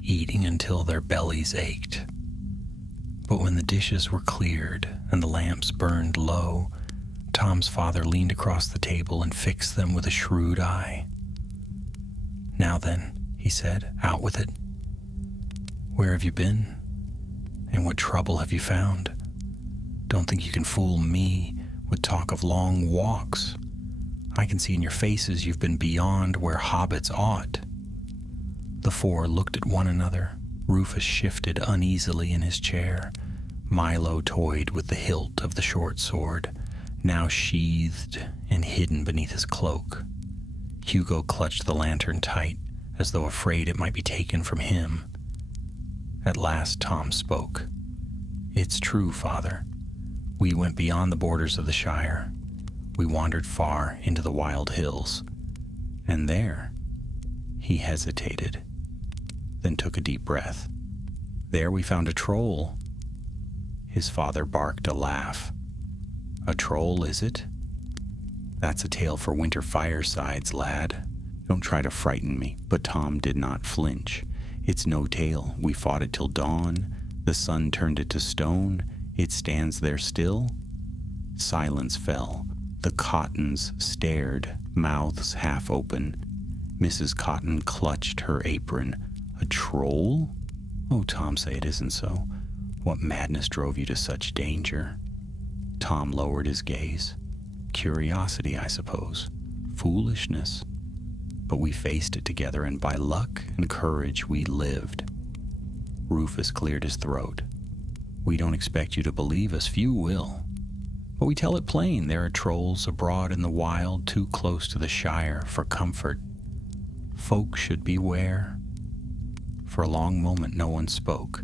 eating until their bellies ached. But when the dishes were cleared and the lamps burned low, Tom's father leaned across the table and fixed them with a shrewd eye. "Now then," he said, "out with it. Where have you been? And what trouble have you found? Don't think you can fool me with talk of long walks. I can see in your faces you've been beyond where hobbits ought." The four looked at one another. Rufus shifted uneasily in his chair. Milo toyed with the hilt of the short sword, now sheathed and hidden beneath his cloak. Hugo clutched the lantern tight, as though afraid it might be taken from him. At last Tom spoke. "It's true, Father. We went beyond the borders of the Shire. We wandered far into the wild hills. And there," he hesitated, then took a deep breath. "There we found a troll." His father barked a laugh. "A troll, is it? That's a tale for winter firesides, lad. Don't try to frighten me." But Tom did not flinch. "It's no tale. We fought it till dawn. The sun turned it to stone. It stands there still." Silence fell. The Cottons stared, mouths half open. Mrs. Cotton clutched her apron. "A troll? Oh, Tom, say it isn't so. What madness drove you to such danger?" Tom lowered his gaze. "Curiosity, I suppose. Foolishness. But we faced it together, and by luck and courage we lived." Rufus cleared his throat. "We don't expect you to believe us, few will. But we tell it plain, there are trolls abroad in the wild, too close to the Shire for comfort. Folk should beware." For a long moment no one spoke.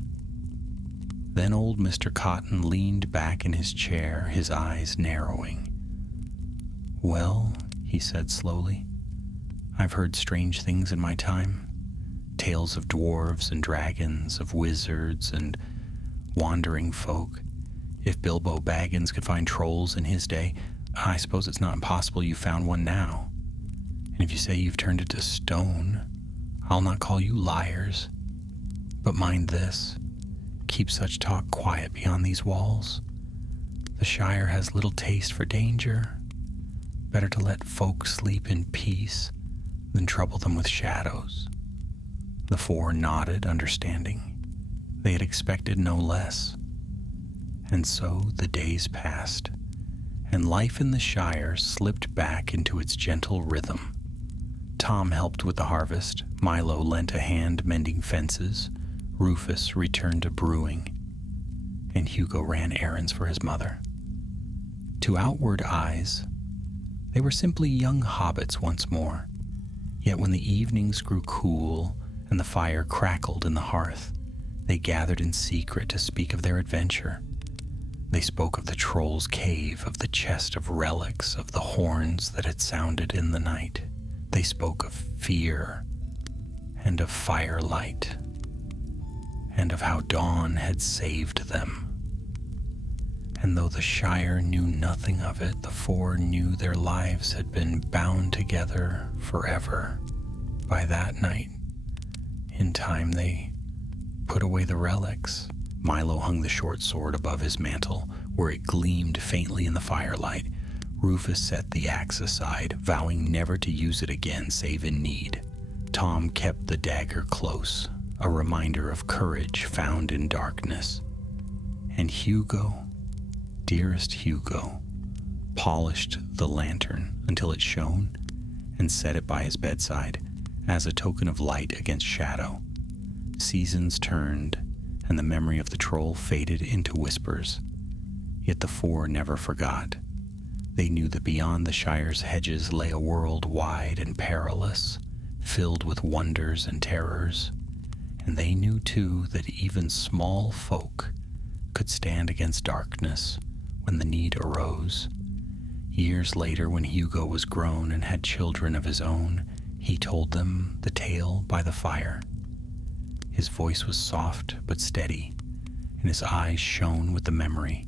Then old Mr. Cotton leaned back in his chair, his eyes narrowing. "Well," he said slowly, "I've heard strange things in my time. Tales of dwarves and dragons, of wizards and wandering folk. If Bilbo Baggins could find trolls in his day, I suppose it's not impossible you found one now. And if you say you've turned it to stone, I'll not call you liars. But mind this, keep such talk quiet beyond these walls. The Shire has little taste for danger. Better to let folk sleep in peace than trouble them with shadows. The four nodded, understanding. They had expected no less. And so the days passed, and life in the Shire slipped back into its gentle rhythm. Tom helped with the harvest, Milo lent a hand mending fences, Rufus returned to brewing, and Hugo ran errands for his mother. To outward eyes, they were simply young hobbits once more. Yet when the evenings grew cool and the fire crackled in the hearth, they gathered in secret to speak of their adventure. They spoke of the troll's cave, of the chest of relics, of the horns that had sounded in the night. They spoke of fear and of firelight and of how dawn had saved them. And though the Shire knew nothing of it, the four knew their lives had been bound together forever by that night. In time, they put away the relics. Milo hung the short sword above his mantle, where it gleamed faintly in the firelight. Rufus set the axe aside, vowing never to use it again save in need. Tom kept the dagger close, a reminder of courage found in darkness. And Hugo, dearest Hugo, polished the lantern until it shone and set it by his bedside as a token of light against shadow. Seasons turned, and the memory of the troll faded into whispers. Yet the four never forgot. They knew that beyond the Shire's hedges lay a world wide and perilous, filled with wonders and terrors. And they knew too that even small folk could stand against darkness when the need arose. Years later, when Hugo was grown and had children of his own, he told them the tale by the fire. His voice was soft but steady, and his eyes shone with the memory.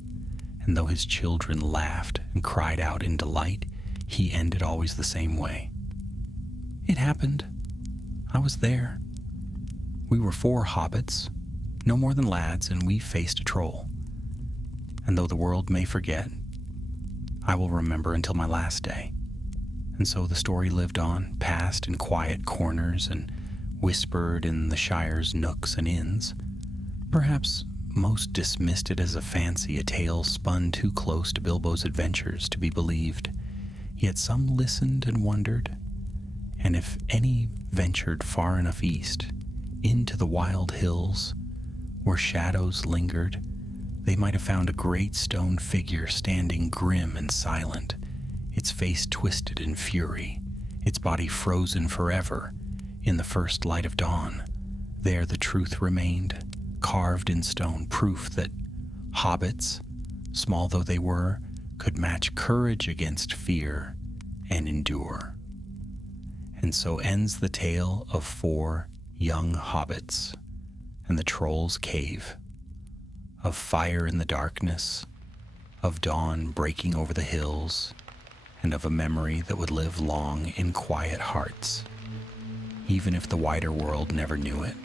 And though his children laughed and cried out in delight, he ended always the same way. It happened. I was there. We were 4 hobbits, no more than lads, and we faced a troll. And though the world may forget, I will remember until my last day. And so the story lived on, passed in quiet corners and whispered in the Shire's nooks and inns. Perhaps most dismissed it as a fancy, a tale spun too close to Bilbo's adventures to be believed. Yet some listened and wondered, and if any ventured far enough east, into the wild hills, where shadows lingered, they might have found a great stone figure standing grim and silent, its face twisted in fury, its body frozen forever in the first light of dawn. There the truth remained, carved in stone, proof that hobbits, small though they were, could match courage against fear and endure. And so ends the tale of 4 young hobbits and the troll's cave, of fire in the darkness, of dawn breaking over the hills, and of a memory that would live long in quiet hearts, even if the wider world never knew it.